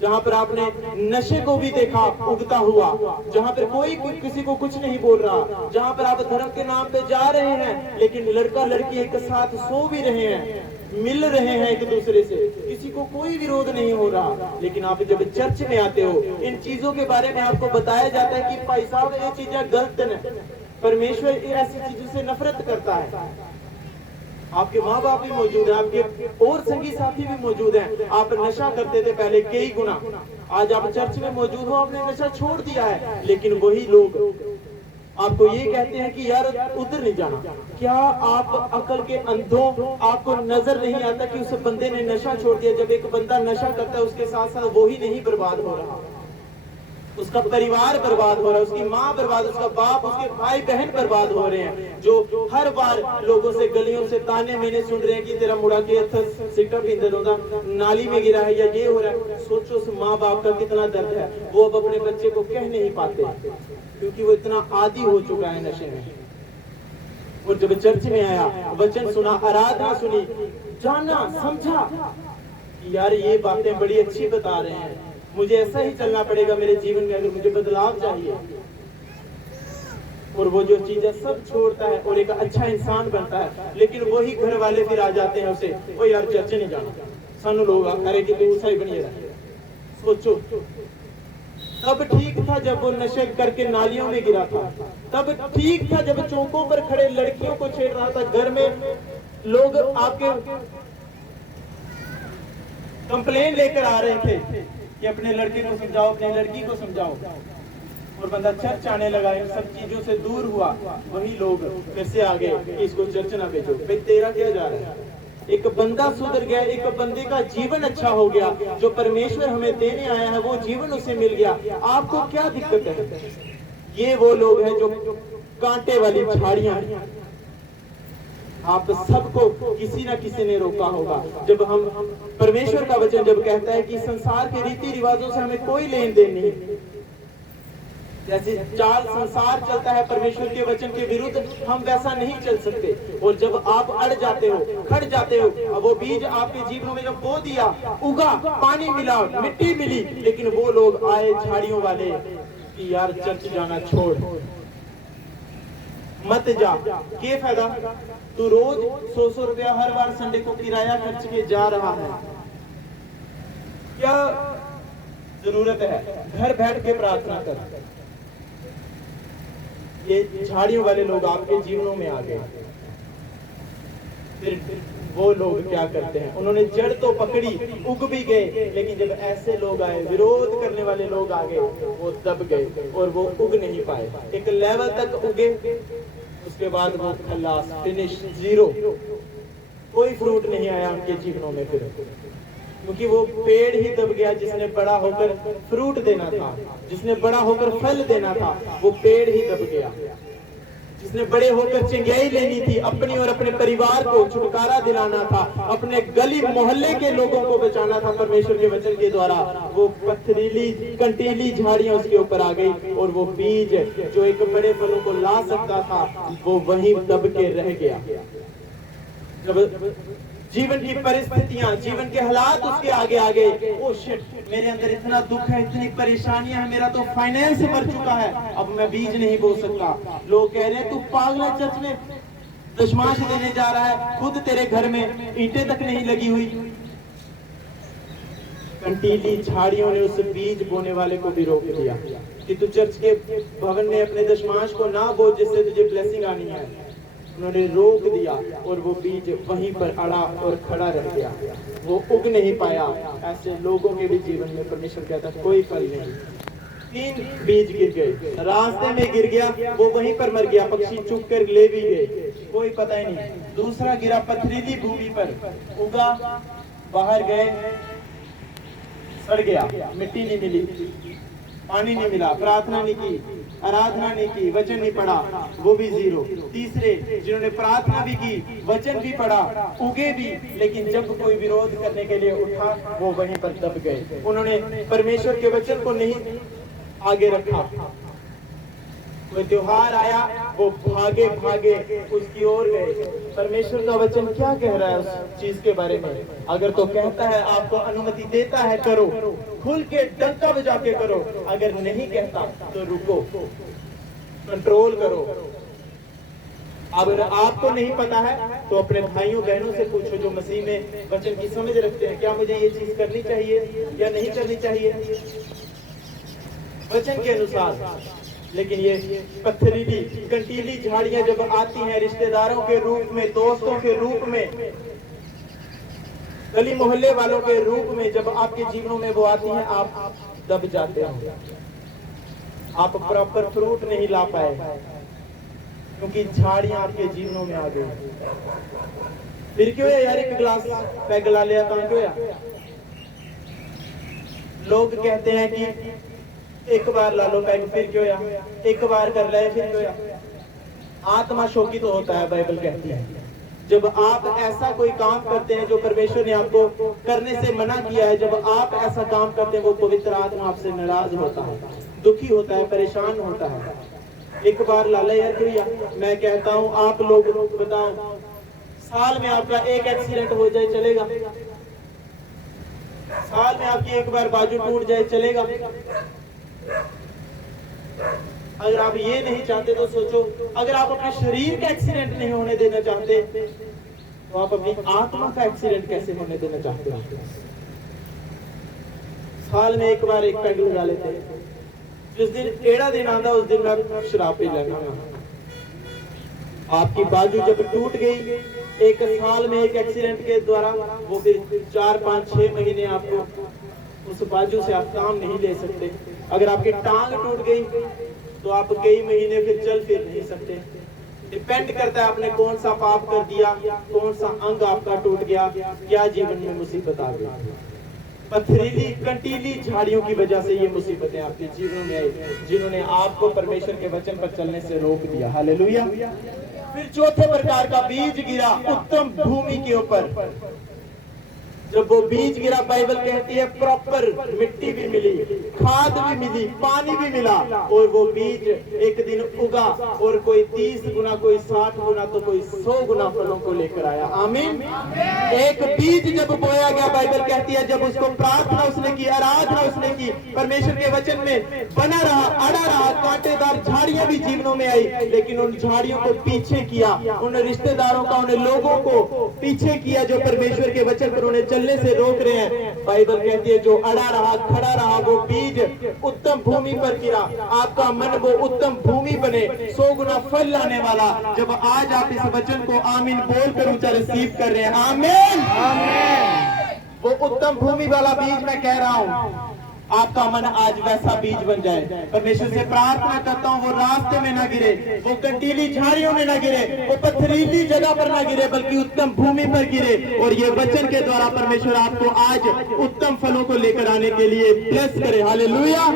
जहां पर आपने नशे को भी देखा उगता हुआ, जहां पर कोई किसी को कुछ नहीं बोल रहा, जहां पर आप धर्म के नाम पे जा रहे हैं लेकिन लड़का लड़की एक साथ सो भी रहे हैं, मिल रहे हैं एक दूसरे से, किसी को कोई विरोध नहीं हो रहा। लेकिन आप जब चर्च में आते हो, इन चीजों के बारे में आपको बताया जाता है कि भाई साहब ये चीजें गलत है, परमेश्वर ऐसी चीजों से नफरत करता है। आपके माँ बाप भी मौजूद हैं, आपके और संगी साथी भी मौजूद हैं। आप नशा करते थे पहले कई गुना, आज आप चर्च में मौजूद हो, आपने नशा छोड़ दिया है, लेकिन वही लोग आपको ये कहते हैं कि यार उधर नहीं जाना। क्या आप अकल के अंधों, आपको नजर नहीं आता कि उस बंदे ने नशा छोड़ दिया? जब एक बंदा नशा करता है उसके साथ साथ वो ही नहीं बर्बाद हो रहा, उसका परिवार बर्बाद हो रहा है, उसकी माँ बर्बाद, उसका बाप, उसके भाई बहन बर्बाद हो रहे हैं, जो हर बार लोगों से गलियों से ताने मैंने सुन रहे हैं कि तेरा मुड़ा के सिगरेट पींदे होगा, नाली में गिरा है या ये हो रहा है। सोचो उस माँ बाप का कितना दर्द है। वो अब अपने बच्चे को कह नहीं पाते क्योंकि वो इतना आदी हो चुका है नशे में। और जब चर्च में आया, वचन सुना, आराधना सुनी, जाना समझा कि यार ये बातें बड़ी अच्छी बता रहे हैं, मुझे ऐसा ही चलना पड़ेगा मेरे जीवन में अगर मुझे बदलाव चाहिए। और वो जो चीजें सब छोड़ता है और एक अच्छा इंसान बनता है। लेकिन वही घर वाले फिर आ जाते हैं उसे, ओ यार चर्च नहीं जाना, सानू लोग अरे कि तू सही बनिए रहा। सोचो तब ठीक था जब वो नशे करके नालियों में गिरा था, तब ठीक था जब चौकों पर खड़े लड़कियों को छेड़ रहा था। घर में लोग आपके कंप्लेन लेकर आ रहे थे कि अपने लड़के को समझाओ, अपनी लड़की को समझाओ, और बंदा चर्च आने लगा, इन सब चीजों से दूर हुआ। वही लोग फिर से आ गए कि इसको चर्च ना भेजो। भाई तेरा क्या जा रहा है? एक बंदा सुधर गया, एक बंदे का जीवन अच्छा हो गया, जो परमेश्वर हमें देने आया है वो जीवन उसे मिल गया। आपको क्या दिक्कत है? ये वो लोग हैं जो कांटे वाली झाड़ियां। आप सबको किसी ना किसी ने रोका होगा। जब हम परमेश्वर का वचन जब कहता है कि संसार के रीति रिवाजों से हमें कोई लेन देन नहीं, जैसे चाल संसार चलता है परमेश्वर के वचन के विरुद्ध, हम वैसा नहीं चल सकते। और जब आप अड़ जाते हो, खड़ जाते हो, अब वो बीज आपके जीवन में जब बो दिया, उगा, पानी मिला, मिट्टी मिली, लेकिन वो लोग आए झाड़ियों वाले कि यार चर्च जाना छोड़, मत जा, क्या फायदा? तू रोज 100 रुपया हर बार संडे को किराया खर्च के जा रहा है, क्या जरूरत है? घर बैठ के प्रार्थना कर। ये झाड़ियों वाले लोग आपके जीवनों में आ गए। फिर वो लोग क्या करते हैं? उन्होंने जड़ तो पकड़ी, उग भी गए, लेकिन जब ऐसे लोग आए, विरोध करने वाले लोग आ गए, वो दब गए और वो उग नहीं पाए। एक लेवल तक उगे, उसके बाद वो खलास, फिनिश, जीरो, कोई फ्रूट नहीं आया उनके जीवनों में फिर, क्योंकि वो पेड़ ही दब गया जिसने बड़ा होकर फ्रूट देना था, जिसने बड़ा होकर फल देना था, वो पेड़ ही दब गया। जिसने बड़े होकर चंगाई लेनी थी, अपनी और अपने परिवार को छुटकारा दिलाना था, अपने गली मोहल्ले के लोगों को बचाना था परमेश्वर के वचन के द्वारा, वो पथरीली कंटीली झाड़ियां उसके ऊपर आ गई और वो बीज जो एक बड़े फलों को ला सकता था वो वहीं दब के रह गया। जब जीवन की परिस्थितियां, जीवन के हालात उसके आगे आ गए, ओ शिट, मेरे अंदर इतना दुख है, इतनी परेशानियां हैं, मेरा तो फाइनेंस मर चुका है, अब मैं बीज नहीं बो सकता। लोग कह रहे हैं तू पागल है, चर्च में दशमांश देने जा रहा है, खुद तेरे घर में ईंटें तक नहीं लगी हुई। कंटीली झाड़ियों ने उस बीज बोने वाले को भी रोक दिया कि तू चर्च के भवन में अपने दशमांश को ना बो जिससे तुझे ब्लेसिंग आनी है। उन्होंने रोक दिया और वो बीज वहीं पर अड़ा और खड़ा रह गया, वो उग नहीं पाया। ऐसे लोगों के भी जीवन में परमेश्वर कहता कोई फल नहीं। 3 बीज गिर गए, रास्ते में गिर गया, वो वहीं पर मर गया, पक्षी चुग कर ले भी गए, कोई पता ही नहीं। दूसरा गिरा पथरीली भूमि पर, उगा, बाहर गए, सड़ गया, मिट्टी नहीं मिली, पानी नहीं मिला, प्रार्थना नहीं की, आराधना नहीं की, वचन नहीं पढ़ा, वो भी जीरो। तीसरे जिन्होंने प्रार्थना भी की, वचन भी पढ़ा, उगे भी, लेकिन जब कोई विरोध करने के लिए उठा वो वहीं पर दब गए। उन्होंने परमेश्वर के वचन को नहीं आगे रखा। कोई त्योहार आया, वो भागे भागे उसकी ओर गए। परमेश्वर का वचन क्या कह रहा है उस चीज के बारे में? अगर तो कहता है, आपको अनुमति देता है, करो, खुल के डंका बजा के करो। अगर नहीं कहता तो रुको, कंट्रोल करो। अगर आपको नहीं पता है तो अपने भाइयों बहनों से पूछो जो मसीह में वचन की समझ रखते हैं, क्या मुझे ये चीज करनी चाहिए या नहीं करनी चाहिए वचन के अनुसार। लेकिन ये पथरीली कंटीली झाड़ियां जब आती हैं रिश्तेदारों के रूप में, दोस्तों के रूप में, गली मोहल्ले वालों के रूप में, जब आपके जीवनों में वो आती हैं, आप दब जाते हो, आप प्रॉपर फ्रूट नहीं ला पाए। क्योंकि झाड़ियां आपके जीवनों में आ गई। फिर क्यों है यार, एक गिलास पैग ला लिया तो क्यों है? लोग कहते हैं कि एक बार ला लो पैग, फिर क्यों या, एक बार कर ले फिर क्यों या। आत्मा शोकी तो होता है, बाइबल कहती है। जब आप ऐसा कोई काम करते हैं जो परमेश्वर ने आपको करने से मना किया है, जब आप ऐसा काम करते हैं, वो पवित्र आत्मा आपसे नाराज होता है, दुखी होता है, परेशान होता है। एक बार लाला यार भैया, मैं कहता हूं आप लोग बताओ, साल में आपका एक एक्सीडेंट हो जाए चलेगा? साल में आपकी एक बार बाजू टूट जाए चलेगा? अगर आप ये नहीं चाहते तो सोचो, अगर आप अपने शरीर का एक्सीडेंट नहीं होने देना चाहते तो आप अपनी आत्मा का एक्सीडेंट कैसे होने देना चाहते हो? साल में एक बार एक पैग लगा लेते हैं, जिस दिन एड़ा दिन आता उस दिन मैं शराब पी लेना। आपकी बाजू जब टूट गई एक साल में एक एक्सीडेंट के द्वारा, वो फिर 4, 5, 6 महीने आपको उस बाजू से आप काम नहीं ले सकते। अगर आपकी टांग टूट गई तो आप कई महीने फिर चल फिर नहीं सकते। डिपेंड करता है आपने कौन सा पाप कर दिया, कौन सा अंग आपका टूट गया, क्या जीवन में मुसीबत आ गई। पथरीली कंटीली झाड़ियों की वजह से ये मुसीबतें आपके जीवन में आई, जिन्होंने आपको परमेश्वर के वचन पर चलने से रोक दिया। हालेलुया। फिर चौथे प्रकार का बीज गिरा उत्तम भूमि के ऊपर। जब वो बीज गिरा, बाइबल कहती है प्रॉपर मिट्टी भी मिली, खाद भी मिली, पानी भी मिला, और वो बीज एक दिन उगा और कोई 30 गुना, कोई 60 गुना, तो कोई 100 गुना फलों को लेकर आया। आमीन। एक बीज जब बोया गया, बाइबल कहती है जब उसको प्रार्थना उसने की, आराधना उसने की, परमेश्वर के वचन में बना रहा, अड़ा रहा, कांटेदार झाड़ियां भी जीवनों में आई, लेकिन उन झाड़ियों को पीछे किया, उन रिश्तेदारों का, उन लोगों को पीछे किया जो परमेश्वर के वचन पर उन्हें चलने से रोक रहे हैं। बाइबल कहती है जो अड़ा रहा, खड़ा रहा, वो बीज उत्तम भूमि पर गिरा। आपका मन वो उत्तम भूमि बने, 100 गुना फल लाने वाला। जब आज आप इस वचन को आमीन बोलकर ऊंचा रिसीव कर रहे हैं, आमीन, आमीन, वो उत्तम भूमि वाला बीज मैं कह रहा हूं, आपका मन आज वैसा बीज बन जाए। परमेश्वर से प्रार्थना करता हूँ वो रास्ते में ना गिरे, वो कंटीली झाड़ियों में ना गिरे, वो पथरीली जगह पर ना गिरे, बल्कि उत्तम भूमि पर गिरे। और ये वचन के द्वारा परमेश्वर आपको आज उत्तम फलों को लेकर आने के लिए ब्लेस करे। हालेलुया।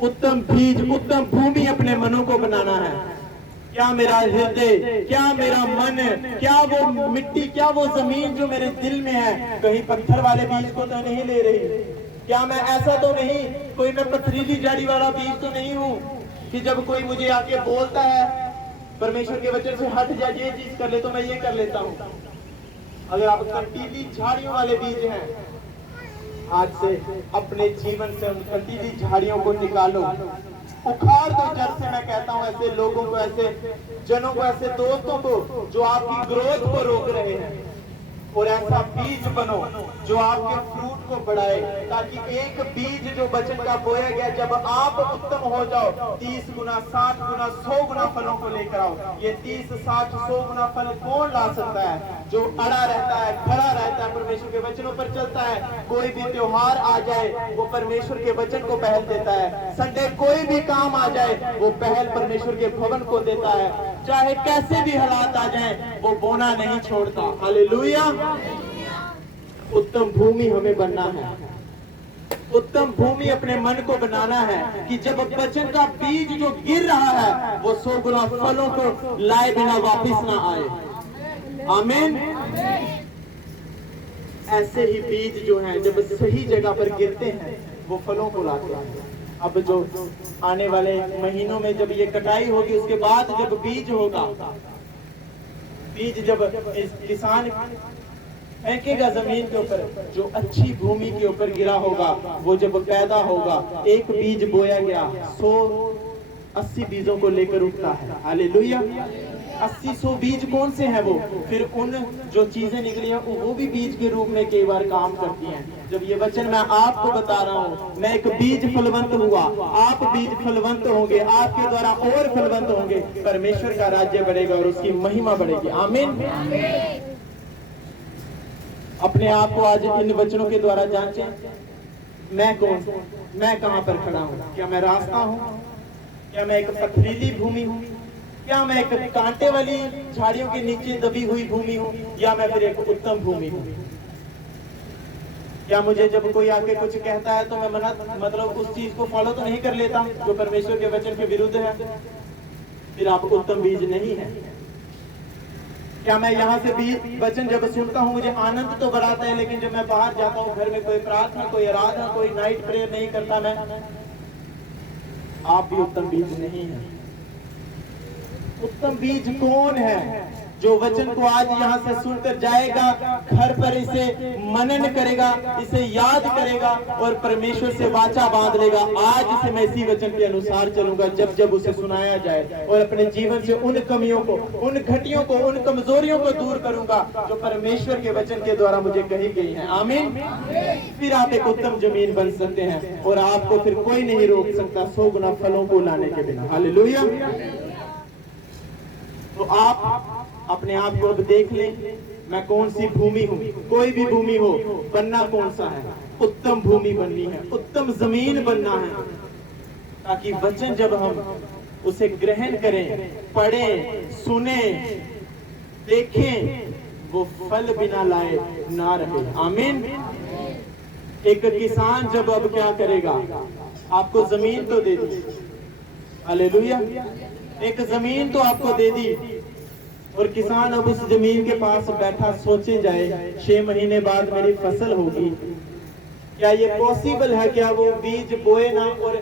उत्तम बीज, उत्तम भूमि अपने मनों को बनाना है। क्या मेरा हृदय, क्या मेरा मन, क्या वो मिट्टी, क्या वो जमीन जो मेरे दिल में है, कहीं पत्थर वाले बीज को तो नहीं ले रही? क्या मैं ऐसा तो नहीं, कोई मैं पथरीली जड़ी वाला बीज तो नहीं हूँ कि जब कोई मुझे आके बोलता है परमेश्वर के वचन से हट जा, ये चीज कर ले, तो मैं ये कर लेता हूँ? अगर आप कंटीली झाड़ियों वाले बीज हैं, आज से अपने जीवन से उन कंटीली झाड़ियों को निकालो, उखाड़ दो जड़ से। मैं कहता हूँ ऐसे लोगों को, ऐसे जनों को, ऐसे दोस्तों को जो आपकी ग्रोथ को रोक रहे हैं, और ऐसा बीज बनो जो आपके फ्रूट को बढ़ाए, ताकि एक बीज जो वचन का बोया गया, जब आप उत्तम हो जाओ, 30 गुना, 60 गुना, 100 गुना फलों को लेकर आओ। ये 30, 60, 100 गुना फल कौन ला सकता है? जो अड़ा रहता है, खड़ा रहता है, परमेश्वर के वचनों पर चलता है। कोई भी त्योहार आ जाए वो परमेश्वर के वचन को पहल देता है। संडे कोई भी काम आ जाए वो पहल परमेश्वर के भवन को देता है। चाहे कैसे भी हालात आ जाए वो बोना नहीं छोड़ता। हालेलुया। उत्तम भूमि हमें बनना है, उत्तम भूमि अपने मन को बनाना है कि जब वचन का बीज जो गिर रहा है वो 100 गुना फलों को लाए बिना वापस ना आए। आमीन। ऐसे ही बीज जो हैं जब सही जगह पर गिरते हैं वो फलों को लाते हैं। अब जो आने वाले महीनों में जब ये कटाई होगी, उसके बाद जब बीज होगा, बीज जब किसान फेंकेगा जमीन के ऊपर, जो अच्छी भूमि के ऊपर गिरा होगा, वो जब पैदा होगा, एक बीज बोया गया 180 बीजों को लेकर उठता है। हालेलुया। 80-100 बीज कौन से हैं वो? फिर उन जो चीजें निकली हैं वो भी बीज के रूप में कई बार काम करती हैं। जब ये वचन मैं आपको बता रहा हूँ, मैं एक बीज फलवंत हुआ, आप बीज फलवंत होंगे, आपके द्वारा और फलवंत होंगे, परमेश्वर का राज्य बढ़ेगा और उसकी महिमा बढ़ेगी। आमीन। अपने आप को आज इन वचनों के द्वारा जांचें, मैं कौन हूँ, मैं कहां पर खड़ा हूँ? क्या मैं रास्ता हूँ? क्या मैं एक पथरीली भूमि हूँ? क्या मैं एक कांटे वाली झाड़ियों के नीचे दबी हुई भूमि हूँ, या मैं फिर एक उत्तम भूमि हूँ? क्या मुझे जब कोई आके कुछ कहता है तो मैं मतलब उस चीज को फॉलो तो नहीं कर लेता जो परमेश्वर के वचन के विरुद्ध है? फिर आप उत्तम बीज नहीं है। क्या मैं यहाँ से बीज वचन जब सुनता हूँ मुझे आनंद तो बढ़ाता है, लेकिन जब मैं बाहर जाता हूँ, घर में कोई प्रार्थना, कोई आराधना, कोई नाइट प्रेयर नहीं करता मैं, आप भी उत्तम बीज नहीं है। उत्तम बीज कौन है? जो वचन को आज यहाँ से सुनकर जाएगा, घर पर इसे मनन करेगा, इसे याद करेगा और परमेश्वर से वाचा बांध लेगा, आज से मैं इसी वचन के अनुसार चलूंगा जब जब उसे सुनाया जाए, और अपने जीवन से उन कमियों को, उन घटियों को, उन कमजोरियों को दूर करूंगा जो परमेश्वर के वचन के द्वारा मुझे कही गई है। आमीन। फिर आप एक उत्तम जमीन बन सकते हैं और आपको फिर कोई नहीं रोक सकता 100 गुना फलों को लाने के बिना। हालेलुया। तो आप अपने आप को अब देख लें, मैं कौन सी भूमि हूँ। कोई भी भूमि हो, बनना कौन सा है? उत्तम भूमि बननी है, उत्तम जमीन बनना है, ताकि वचन जब हम उसे ग्रहण करें, पढ़ें, सुने, देखें, वो फल बिना लाए ना रहे। आमीन। एक किसान जब अब क्या करेगा, आपको जमीन तो दे दी, हालेलुया, एक जमीन तो आपको दे दी, और किसान अब उस जमीन के पास बैठा सोचे जाए 6 महीने बाद मेरी फसल होगी। क्या ये पॉसिबल है? क्या वो बीज बोए ना और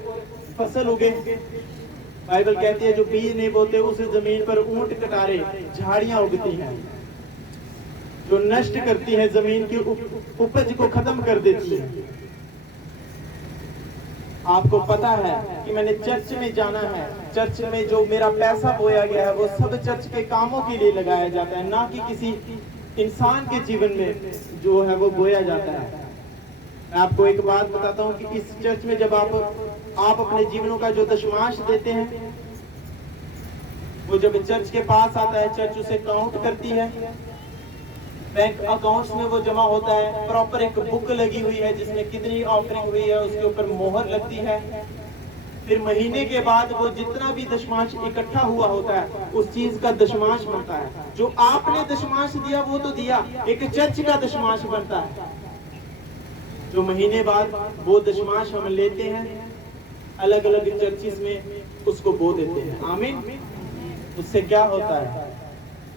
फसल उगे? बाइबल कहती है जो बीज नहीं बोते उस जमीन पर ऊंट कटारे झाड़ियां उगती हैं, जो नष्ट करती है, जमीन की उपज को खत्म कर देती है। आपको पता है कि मैंने चर्च में जाना है, चर्च में जो मेरा पैसा बोया गया है वो सब चर्च के कामों के लिए लगाया जाता है, ना कि किसी इंसान के जीवन में जो है वो बोया जाता है। मैं आपको एक बात बताता हूँ कि इस चर्च में जब आप अपने जीवनों का जो दशमांश देते हैं, वो जब चर्च के पास आता है, चर्च उसे काउंट करती है, बैंक अकाउंट्स में वो जमा होता है, प्रॉपर एक बुक लगी हुई है जिसमें कितनी ऑफरिंग हुई है उसके ऊपर मोहर लगती है। फिर महीने के बाद वो जितना भी दशमांश इकट्ठा हुआ होता है उस चीज का दशमांश बनता है। जो आपने दशमांश दिया वो तो दिया, एक चर्च का दशमांश बनता है, जो महीने बाद वो दशमांश हम लेते हैं, अलग अलग चर्चिस में उसको बो देते हैं। आमीन। उससे क्या होता है?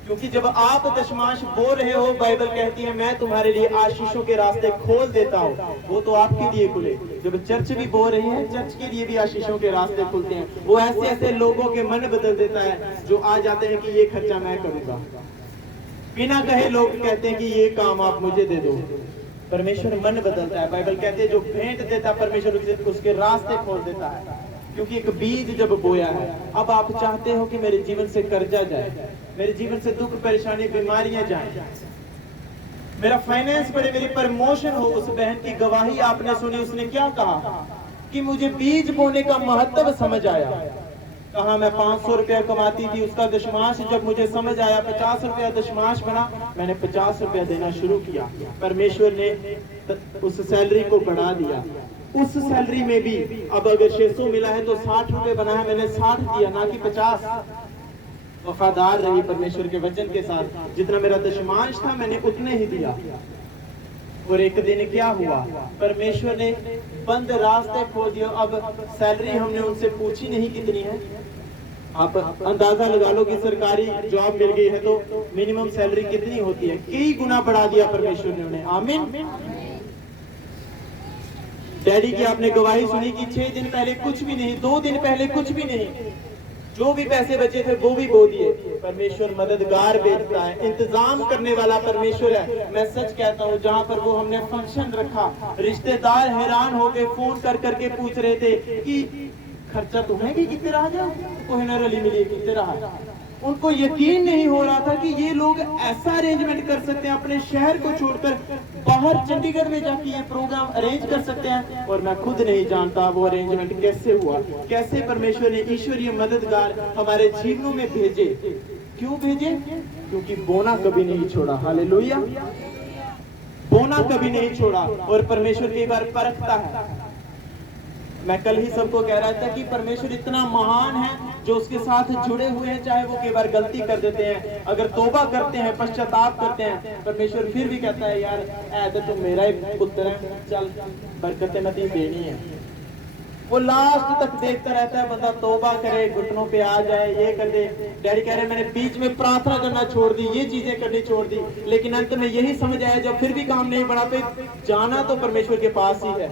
क्योंकि जब आप दशमांश बो रहे हो, बाइबल कहती है मैं तुम्हारे लिए आशीषों के रास्ते खोल देता हूँ, वो तो आपके लिए खुले। जब चर्च भी बो रही है, चर्च के लिए भी आशीषों के रास्ते खुलते हैं। वो ऐसे ऐसे लोगों के मन बदल देता है जो आ जाते हैं कि ये खर्चा मैं करूंगा, बिना कहे लोग कहते हैं कि ये काम आप मुझे दे दो। परमेश्वर मन बदलता है। बाइबल कहते हैं जो भेंट देता है परमेश्वर उसके रास्ते खोल देता है, क्योंकि एक बीज जब बोया है। अब आप चाहते हो कि मेरे जीवन से कर्जा जाए, मेरे जीवन से दुख परेशानी बीमारियां जाए, मेरा फाइनेंस बढ़े, मेरी प्रमोशन हो। उस बहन की गवाही आपने सुनी, उसने क्या कहा कि मुझे बीज बोने का महत्व समझ आया। कहा मैं 500 रुपया कमाती थी, उसका दशमांश जब मुझे समझ आया 50 रुपया दशमांश बना, मैंने 50 रुपया देना शुरू किया। परमेश्वर ने उस सैलरी को बढ़ा दिया। उस सैलरी में भी अब अगर 600 मिला है तो 60 रुपए बना है, मैंने 60 दिया ना कि 50। वफादार रही परमेश्वर के वचन के साथ। जितना मेरा दशमांश था मैंने उतने ही दिया। और एक दिन क्या हुआ, परमेश्वर ने बंद रास्ते खोल दिए। अब सैलरी हमने उनसे पूछी नहीं कितनी है, आप अंदाजा लगा लो कि सरकारी जॉब मिल गई है तो मिनिमम सैलरी कितनी होती है, कई गुना बढ़ा दिया परमेश्वर ने उन्हें। आमीन। डैडी की आपने गवाही सुनी कि 6 दिन पहले कुछ भी नहीं, 2 दिन पहले कुछ भी नहीं, जो भी पैसे बचे थे वो भी बो दिए। परमेश्वर मददगार भेजता है, इंतजाम करने वाला परमेश्वर है। मैं सच कहता हूँ, जहाँ पर वो हमने फंक्शन रखा, रिश्तेदार हैरान हो गए, फोन कर करके पूछ रहे थे कि खर्चा तो है कि कितने रहा जाओ, कोहिनूर अली मिली कितने रहा। उनको यकीन नहीं हो रहा था कि ये लोग ऐसा अरेंजमेंट कर सकते हैं, अपने शहर को छोड़कर बाहर चंडीगढ़ में जाके ये प्रोग्राम अरेंज कर सकते हैं। और मैं खुद नहीं जानता वो अरेंजमेंट कैसे हुआ, कैसे परमेश्वर ने ईश्वरीय मददगार हमारे जीवनों में भेजे। क्यों भेजे? क्योंकि बोना कभी नहीं छोड़ा। हालेलुया। बोना कभी नहीं छोड़ा। और परमेश्वर कई बार परखता है। मैं कल ही सबको कह रहा था कि परमेश्वर इतना महान है जो उसके साथ जुड़े हुए हैं, चाहे वो कई बार गलती कर देते हैं, अगर तौबा करते हैं, पश्चाताप करते हैं, परमेश्वर फिर भी कहता है यार ऐ तो तुम मेरा ही पुत्र है, चल बरकतें मैं देनी है। वो लास्ट तक देखता रहता है, बंदा तौबा करे, घुटनों पे आ जाए, ये कर दे। डैडी कह रहे मैंने बीच में प्रार्थना करना छोड़ दी, ये चीजें करनी छोड़ दी, लेकिन अंत में यही समझ आया जब फिर भी काम नहीं बढ़ा तो जाना तो परमेश्वर के पास ही है,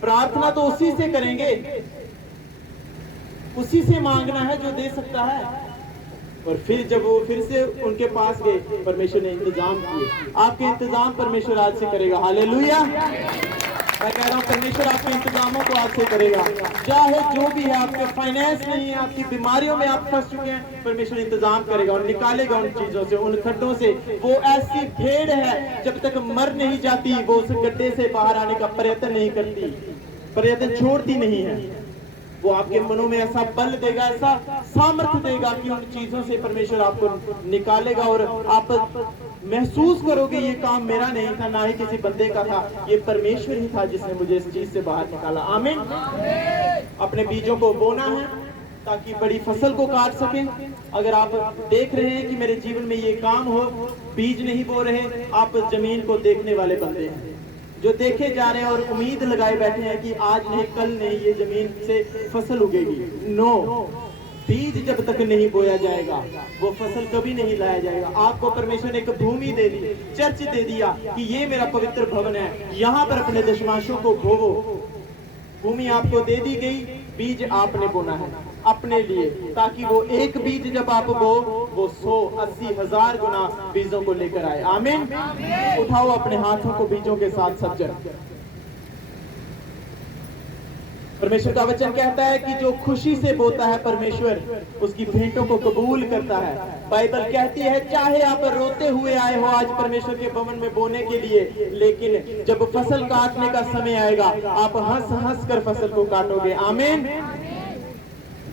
प्रार्थना तो उसी से करेंगे, उसी से मांगना है जो दे सकता है। और फिर जब वो फिर से उनके पास गए, परमेश्वर ने इंतजाम किए। आपके इंतजाम परमेश्वर आज से करेगा। हालेलुया। मैं कह रहा हूँ परमेश्वर आपके इंतजामों को आज से करेगा। चाहे जो भी है, आपके फाइनेंस नहीं है, आपकी बीमारियों में आप फंस चुके हैं, परमेश्वर इंतजाम करेगा और निकालेगा उन चीजों से, उन खड्डों से। वो ऐसी भेड़ है जब तक मर नहीं जाती वो उस गड्ढे से बाहर आने का प्रयत्न नहीं करती, प्रयत्न छोड़ती नहीं है। वो आपके मनों में ऐसा बल देगा, ऐसा सामर्थ्य देगा कि उन चीजों से परमेश्वर आपको निकालेगा और आप महसूस करोगे ये काम मेरा नहीं था, ना ही किसी बंदे का था, ये परमेश्वर ही था जिसने मुझे इस चीज से बाहर निकाला। आमीन। अपने बीजों को बोना है ताकि बड़ी फसल को काट सकें। अगर आप देख रहे हैं कि मेरे जीवन में ये काम हो, बीज नहीं बो रहे, आप जमीन को देखने वाले बंदे हैं जो देखे जा रहे हैं और उम्मीद लगाए बैठे हैं कि आज नहीं कल नहीं ये जमीन से फसल उगेगी। नो, बीज जब तक नहीं बोया जाएगा वो फसल कभी नहीं लाया जाएगा। आपको परमेश्वर ने एक भूमि दे दी, चर्च दे दिया कि ये मेरा पवित्र भवन है, यहाँ पर अपने दशमांशों को बोवो। भूमि आपको दे दी गई, बीज आपने बोना है अपने लिए, ताकि वो एक बीज जब आप बो वो 100-80,000 गुना बीजों को लेकर आए। आमीन। उठाओ अपने हाथों को बीजों के साथ सज्जन। परमेश्वर का वचन कहता है कि जो खुशी से बोता है परमेश्वर उसकी भेंटों को कबूल करता है। बाइबल कहती है चाहे आप रोते हुए आए हो आज परमेश्वर के भवन में बोने के लिए, लेकिन जब फसल काटने का समय आएगा आप हंस हंस कर फसल को काटोगे। आमीन।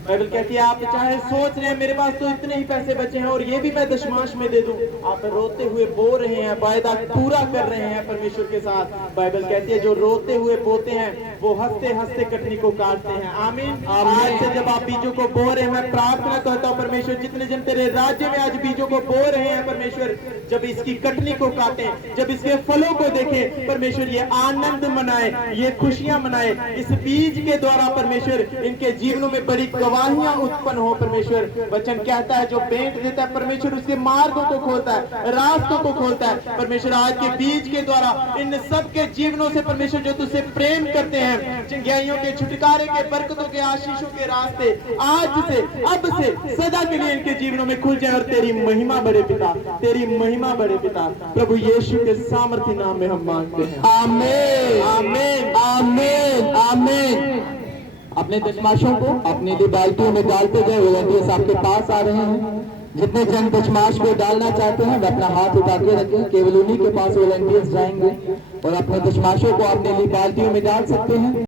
बाइबल कहती है आप चाहे सोच रहे हैं मेरे पास तो इतने ही पैसे बचे हैं और ये भी मैं दशमांश में दे दूं, आप रोते हुए बो रहे हैं, वायदा पूरा कर रहे हैं परमेश्वर के साथ। बाइबल कहती है जो रोते हुए बोते हैं वो हंसते हंसते कटनी को काटते हैं। आमीन। आज से जब आप बीजों को बो रहे हैं, मैं प्रार्थना करता हूँ परमेश्वर जितने जन तेरे राज्य में आज बीजों को बो रहे हैं परमेश्वर, जब इसकी कटनी को काटे, जब इसके फलों को देखे परमेश्वर, ये आनंद मनाए, ये खुशियां मनाए। इस बीज के द्वारा परमेश्वर इनके जीवनों में बड़ी गवाहियां उत्पन्न हो। परमेश्वर वचन कहता है जो भेंट देता है परमेश्वर उसके मार्गों को खोलता है, रास्तों को खोलता है। परमेश्वर आज के बीज के द्वारा इन सब के जीवनों से परमेश्वर जो तुझसे प्रेम करते हैं, चिंगारियों के, छुटकारे के, बरकतों के, आशीषों के रास्ते आज से अब से सदा के लिए इनके जीवनों में खुल जाए और तेरी महिमा बड़े पिता, तेरी महिमा बड़े पिता प्रभु यीशु के सामर्थ्य नाम में हम मांगते हैं। आमीन आमीन आमीन आमीन। अपने दशमाशों को अपनी दी बाल्टियों में डालते गए, वॉलंटियर्स आपके पास आ रहे हैं। जितने जन दशमाश को डालना चाहते हैं वे अपना हाथ उठा के रखें, केवल उन्हीं के पास वॉलंटियर्स जाएंगे और अपने दशमाशों को अपने ली बाल्टियों में डाल सकते हैं।